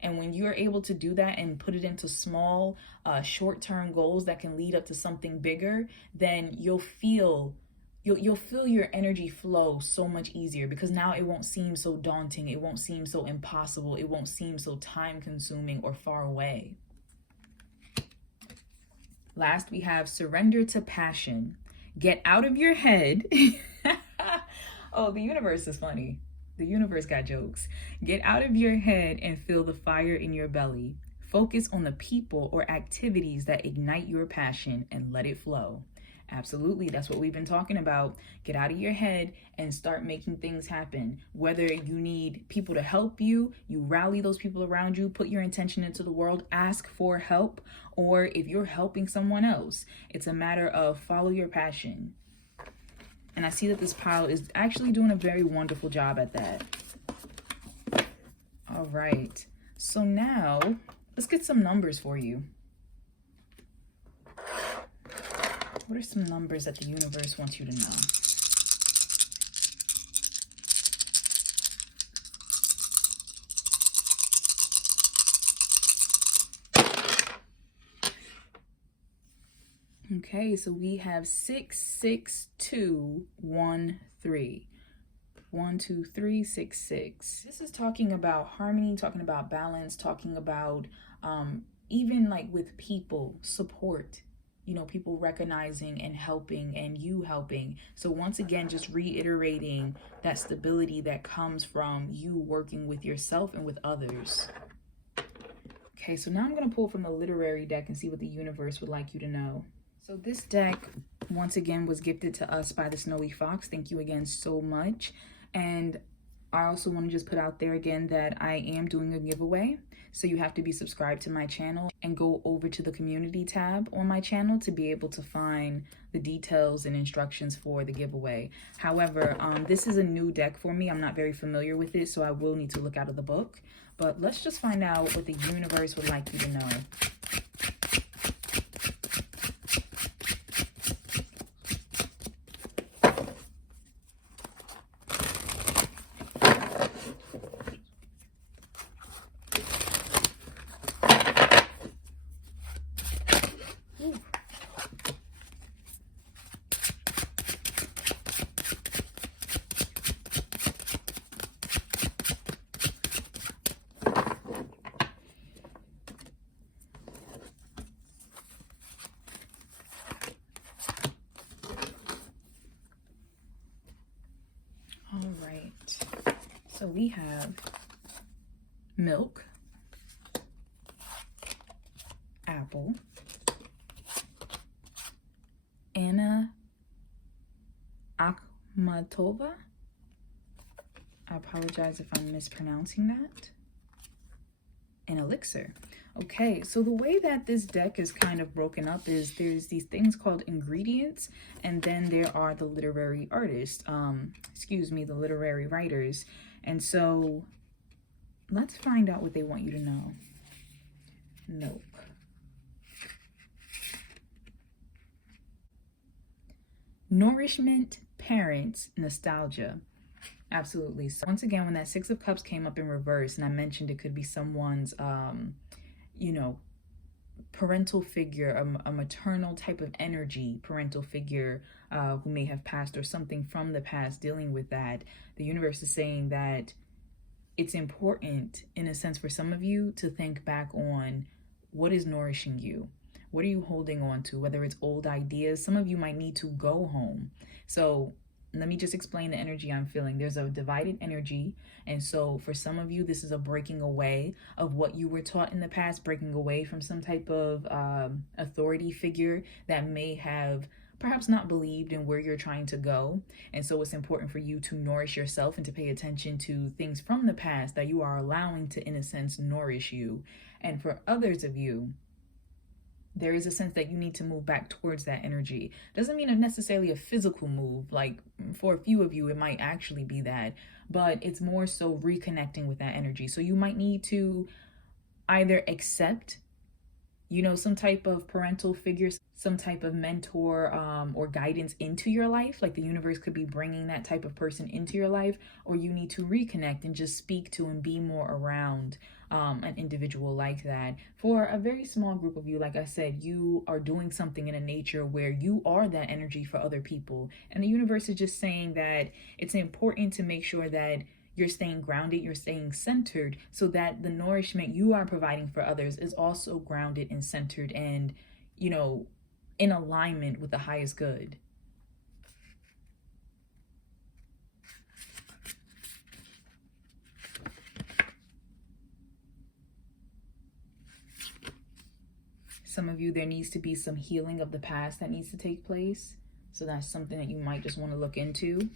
And when you're able to do that and put it into small, short-term goals that can lead up to something bigger, then you'll feel your energy flow so much easier, because now it won't seem so daunting. It won't seem so impossible. It won't seem so time-consuming or far away. Last, we have surrender to passion. Get out of your head. Oh, the universe is funny. The universe got jokes. Get out of your head and feel the fire in your belly. Focus on the people or activities that ignite your passion and let it flow. Absolutely, that's what we've been talking about. Get out of your head and start making things happen. Whether you need people to help you, you rally those people around you, put your intention into the world, ask for help, or if you're helping someone else, it's a matter of follow your passion. And I see that this pile is actually doing a very wonderful job at that. All right, so now let's get some numbers for you. What are some numbers that the universe wants you to know? Okay, so we have 66213. 1, 2, 3, 6, 6. This is talking about harmony, talking about balance, talking about even like with people, support. You know, people recognizing and helping and you helping. So once again, just reiterating that stability that comes from you working with yourself and with others. Okay, so now I'm going to pull from the literary deck and see what the universe would like you to know. So this deck, once again, was gifted to us by the Snowy Fox. Thank you again so much. And I also want to just put out there again that I am doing a giveaway. So you have to be subscribed to my channel and go over to the community tab on my channel to be able to find the details and instructions for the giveaway. However, this is a new deck for me. I'm not very familiar with it, so I will need to look out of the book. But let's just find out what the universe would like you to know. So we have milk, apple, Anna Akhmatova. I apologize if I'm mispronouncing that. An elixir. Okay, so the way that this deck is kind of broken up is there's these things called ingredients, and then there are the literary artists, the literary writers. And so let's find out what they want you to know. Milk. Nourishment, parents, nostalgia. Absolutely. So once again, when that Six of Cups came up in reverse, and I mentioned it could be someone's, parental figure, a maternal type of energy, parental figure who may have passed or something from the past dealing with that. The universe is saying that it's important, in a sense, for some of you to think back on what is nourishing you. What are you holding on to? Whether it's old ideas, some of you might need to go home. So let me just explain the energy I'm feeling. There's a divided energy. And so for some of you, this is a breaking away of what you were taught in the past, breaking away from some type of authority figure that may have perhaps not believed in where you're trying to go. And so it's important for you to nourish yourself and to pay attention to things from the past that you are allowing to, in a sense, nourish you. And for others of you, there is a sense that you need to move back towards that energy. Doesn't mean necessarily a physical move. Like for a few of you, it might actually be that, but it's more so reconnecting with that energy. So you might need to either accept, some type of parental figure, some type of mentor or guidance into your life. Like the universe could be bringing that type of person into your life, or you need to reconnect and just speak to and be more around an individual like that. For a very small group of you, like I said, you are doing something in a nature where you are that energy for other people. And the universe is just saying that it's important to make sure that you're staying grounded, you're staying centered, so that the nourishment you are providing for others is also grounded and centered and, in alignment with the highest good. Some of you, there needs to be some healing of the past that needs to take place. So that's something that you might just want to look into.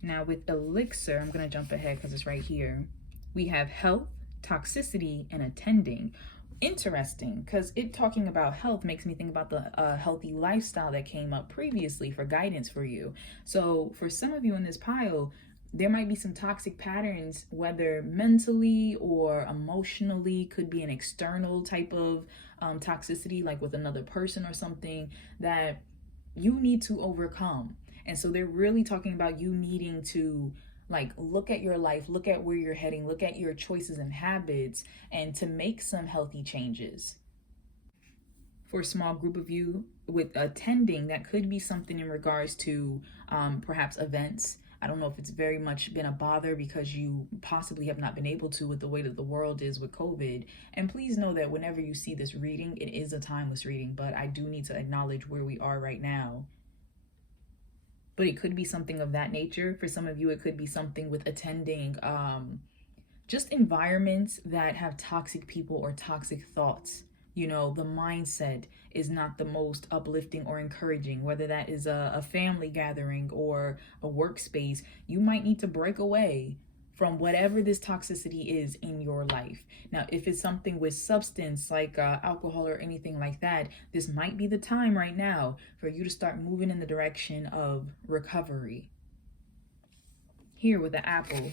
Now with elixir, I'm going to jump ahead because it's right here. We have health, toxicity, and attending. Interesting, because it talking about health makes me think about the healthy lifestyle that came up previously for guidance for you. So for some of you in this pile, there might be some toxic patterns, whether mentally or emotionally, could be an external type of toxicity, like with another person or something that you need to overcome. And so they're really talking about you needing to look at your life, look at where you're heading, look at your choices and habits, and to make some healthy changes. For a small group of you with attending, that could be something in regards to perhaps events. I don't know if it's very much been a bother because you possibly have not been able to with the way that the world is with COVID. And please know that whenever you see this reading, it is a timeless reading, but I do need to acknowledge where we are right now. But it could be something of that nature. For some of you, it could be something with attending just environments that have toxic people or toxic thoughts. The mindset is not the most uplifting or encouraging, whether that is a family gathering or a workspace. You might need to break away from whatever this toxicity is in your life. Now, if it's something with substance like alcohol or anything like that, this might be the time right now for you to start moving in the direction of recovery. Here with the apple,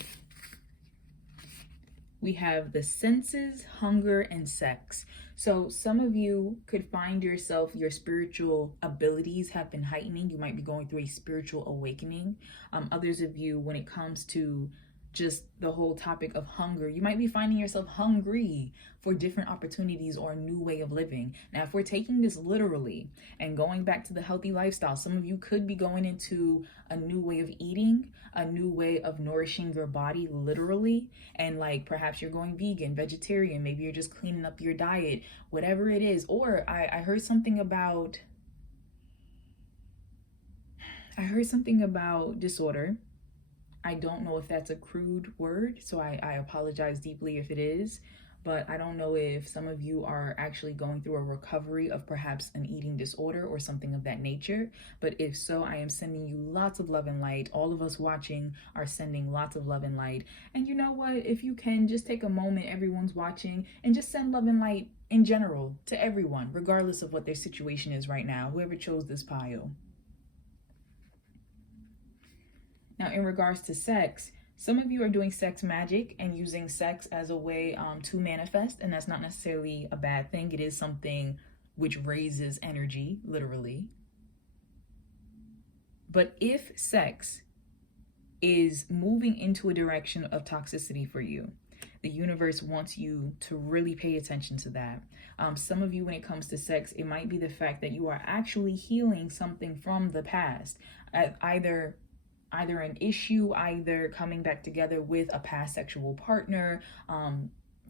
we have the senses, hunger, and sex. So some of you could find yourself, your spiritual abilities have been heightening. You might be going through a spiritual awakening. Others of you, when it comes to just the whole topic of hunger, you might be finding yourself hungry for different opportunities or a new way of living. Now, if we're taking this literally and going back to the healthy lifestyle, some of you could be going into a new way of eating, a new way of nourishing your body literally. And perhaps you're going vegan, vegetarian, maybe you're just cleaning up your diet, whatever it is. Or I heard something about disorder. I don't know if that's a crude word, so I apologize deeply if it is. But I don't know if some of you are actually going through a recovery of perhaps an eating disorder or something of that nature. But if so, I am sending you lots of love and light. All of us watching are sending lots of love and light. And you know what? If you can, just take a moment, everyone's watching, and just send love and light in general to everyone, regardless of what their situation is right now, whoever chose this pile. Now, in regards to sex, some of you are doing sex magic and using sex as a way to manifest, and that's not necessarily a bad thing. It is something which raises energy, literally. But if sex is moving into a direction of toxicity for you, the universe wants you to really pay attention to that. Some of you, when it comes to sex, it might be the fact that you are actually healing something from the past, either an issue, either coming back together with a past sexual partner.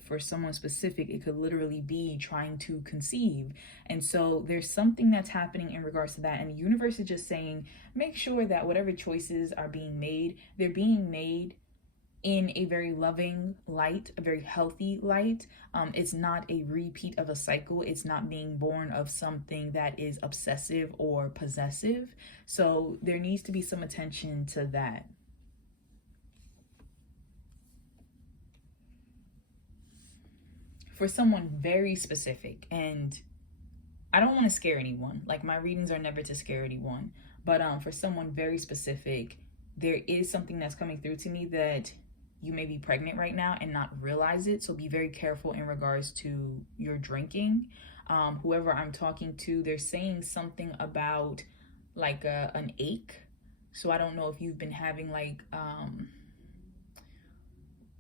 For someone specific, it could literally be trying to conceive. And so there's something that's happening in regards to that. And the universe is just saying, make sure that whatever choices are being made, they're being made in a very loving light, a very healthy light. It's not a repeat of a cycle. It's not being born of something that is obsessive or possessive. So there needs to be some attention to that. For someone very specific, and I don't want to scare anyone. Like, my readings are never to scare anyone. But for someone very specific, there is something that's coming through to me that you may be pregnant right now and not realize it. So be very careful in regards to your drinking. Whoever I'm talking to, they're saying something about like an ache. So I don't know if you've been having like,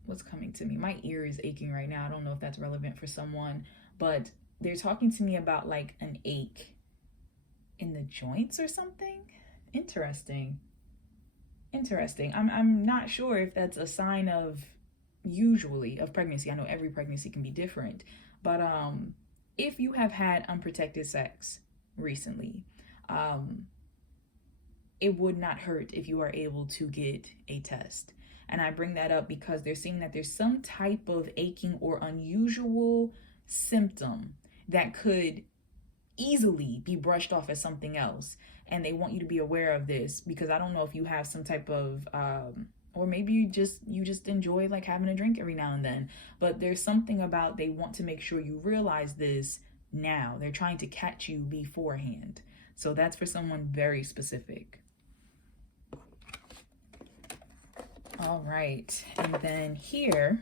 what's coming to me? My ear is aching right now. I don't know if that's relevant for someone, but they're talking to me about like an ache in the joints or something. Interesting. I'm not sure if that's a sign of pregnancy. I know every pregnancy can be different, but if you have had unprotected sex recently, it would not hurt if you are able to get a test. And I bring that up because they're saying that there's some type of aching or unusual symptom that could easily be brushed off as something else. And they want you to be aware of this, because I don't know if you have some type of or maybe you just enjoy like having a drink every now and then, but there's something about, they want to make sure you realize this now. They're trying to catch you beforehand. So that's for someone very specific. All right, and then here,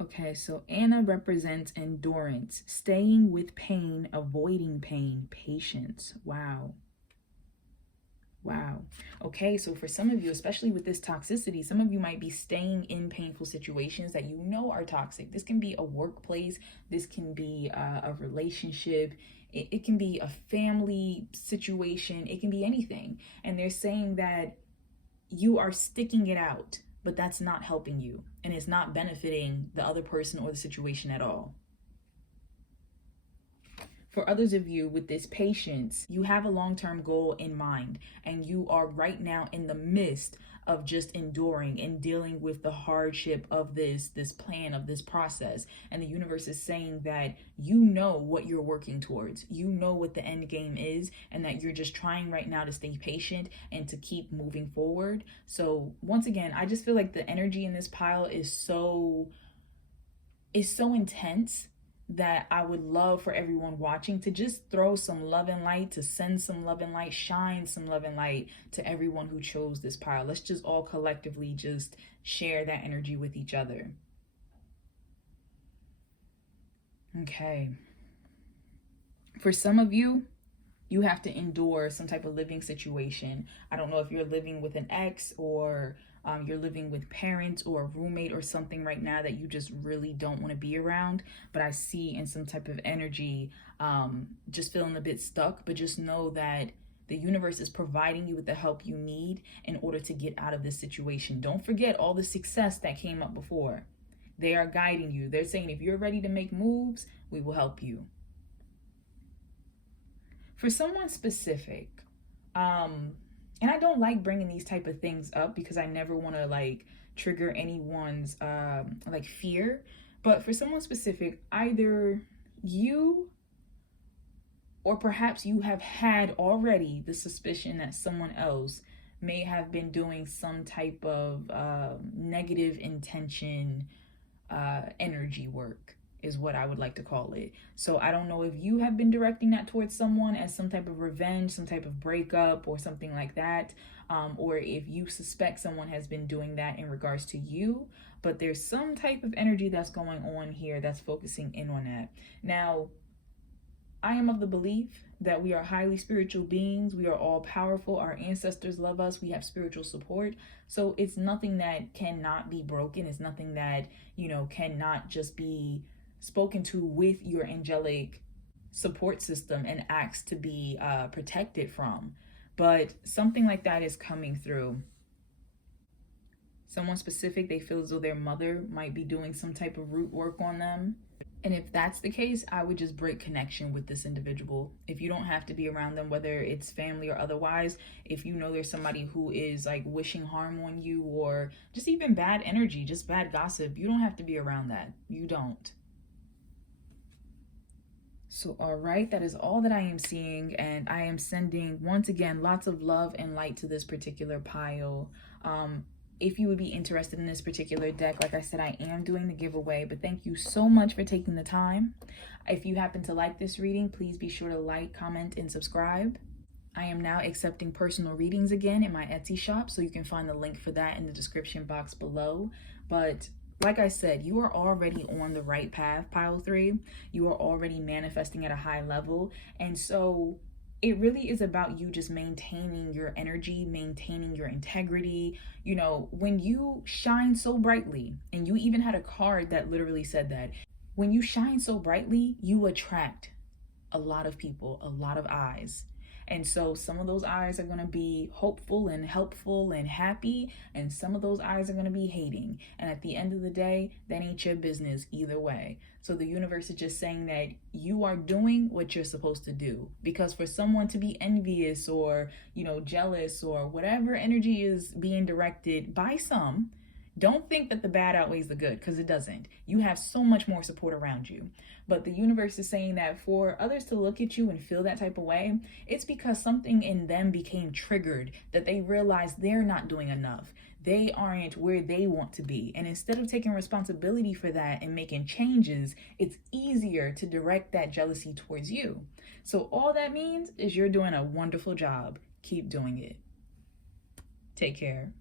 okay, so Anna represents endurance, staying with pain, avoiding pain, patience. Wow. Okay, so for some of you, especially with this toxicity, some of you might be staying in painful situations that you know are toxic. This can be a workplace. This can be a relationship. It can be a family situation. It can be anything. And they're saying that you are sticking it out, but that's not helping you, and it's not benefiting the other person or the situation at all. For others of you with this patience, you have a long-term goal in mind, and you are right now in the midst of just enduring and dealing with the hardship of this plan, of this process. And the universe is saying that you know what you're working towards. You know what the end game is, and that you're just trying right now to stay patient and to keep moving forward. So once again, I just feel like the energy in this pile is so intense that I would love for everyone watching to just throw some love and light, to send some love and light, shine some love and light to everyone who chose this pile. Let's just all collectively just share that energy with each other. Okay. For some of you, you have to endure some type of living situation. I don't know if you're living with an ex, or you're living with parents or a roommate or something right now that you just really don't want to be around. But I see in some type of energy, just feeling a bit stuck. But just know that the universe is providing you with the help you need in order to get out of this situation. Don't forget all the success that came up before. They are guiding you. They're saying, if you're ready to make moves, we will help you. For someone specific, and I don't like bringing these type of things up because I never want to like trigger anyone's like fear. But for someone specific, either you or perhaps you have had already the suspicion that someone else may have been doing some type of negative intention energy work is what I would like to call it. So I don't know if you have been directing that towards someone as some type of revenge, some type of breakup or something like that, or if you suspect someone has been doing that in regards to you, but there's some type of energy that's going on here that's focusing in on that. Now, I am of the belief that we are highly spiritual beings. We are all powerful. Our ancestors love us. We have spiritual support. So it's nothing that cannot be broken. It's nothing that, cannot just be spoken to with your angelic support system and asked to be protected from. But something like that is coming through. Someone specific, they feel as though their mother might be doing some type of root work on them. And if that's the case, I would just break connection with this individual. If you don't have to be around them, whether it's family or otherwise, if you know there's somebody who is like wishing harm on you or just even bad energy, just bad gossip, you don't have to be around that. You don't. So, all right, that is all that I am seeing. And I am sending, once again, lots of love and light to this particular pile. If you would be interested in this particular deck, like I said, I am doing the giveaway, but thank you so much for taking the time. If you happen to like this reading, please be sure to like, comment, and subscribe. I am now accepting personal readings again in my Etsy shop, so you can find the link for that in the description box below. But like I said, you are already on the right path, pile 3. You are already manifesting at a high level. And so it really is about you just maintaining your energy, maintaining your integrity. When you shine so brightly, and you even had a card that literally said that, when you shine so brightly, you attract a lot of people, a lot of eyes. And so some of those eyes are going to be hopeful and helpful and happy, and some of those eyes are going to be hating. And at the end of the day, that ain't your business either way. So the universe is just saying that you are doing what you're supposed to do. Because for someone to be envious or, jealous or whatever energy is being directed by some, don't think that the bad outweighs the good, because it doesn't. You have so much more support around you. But the universe is saying that for others to look at you and feel that type of way, it's because something in them became triggered, that they realize they're not doing enough. They aren't where they want to be. And instead of taking responsibility for that and making changes, it's easier to direct that jealousy towards you. So all that means is you're doing a wonderful job. Keep doing it. Take care.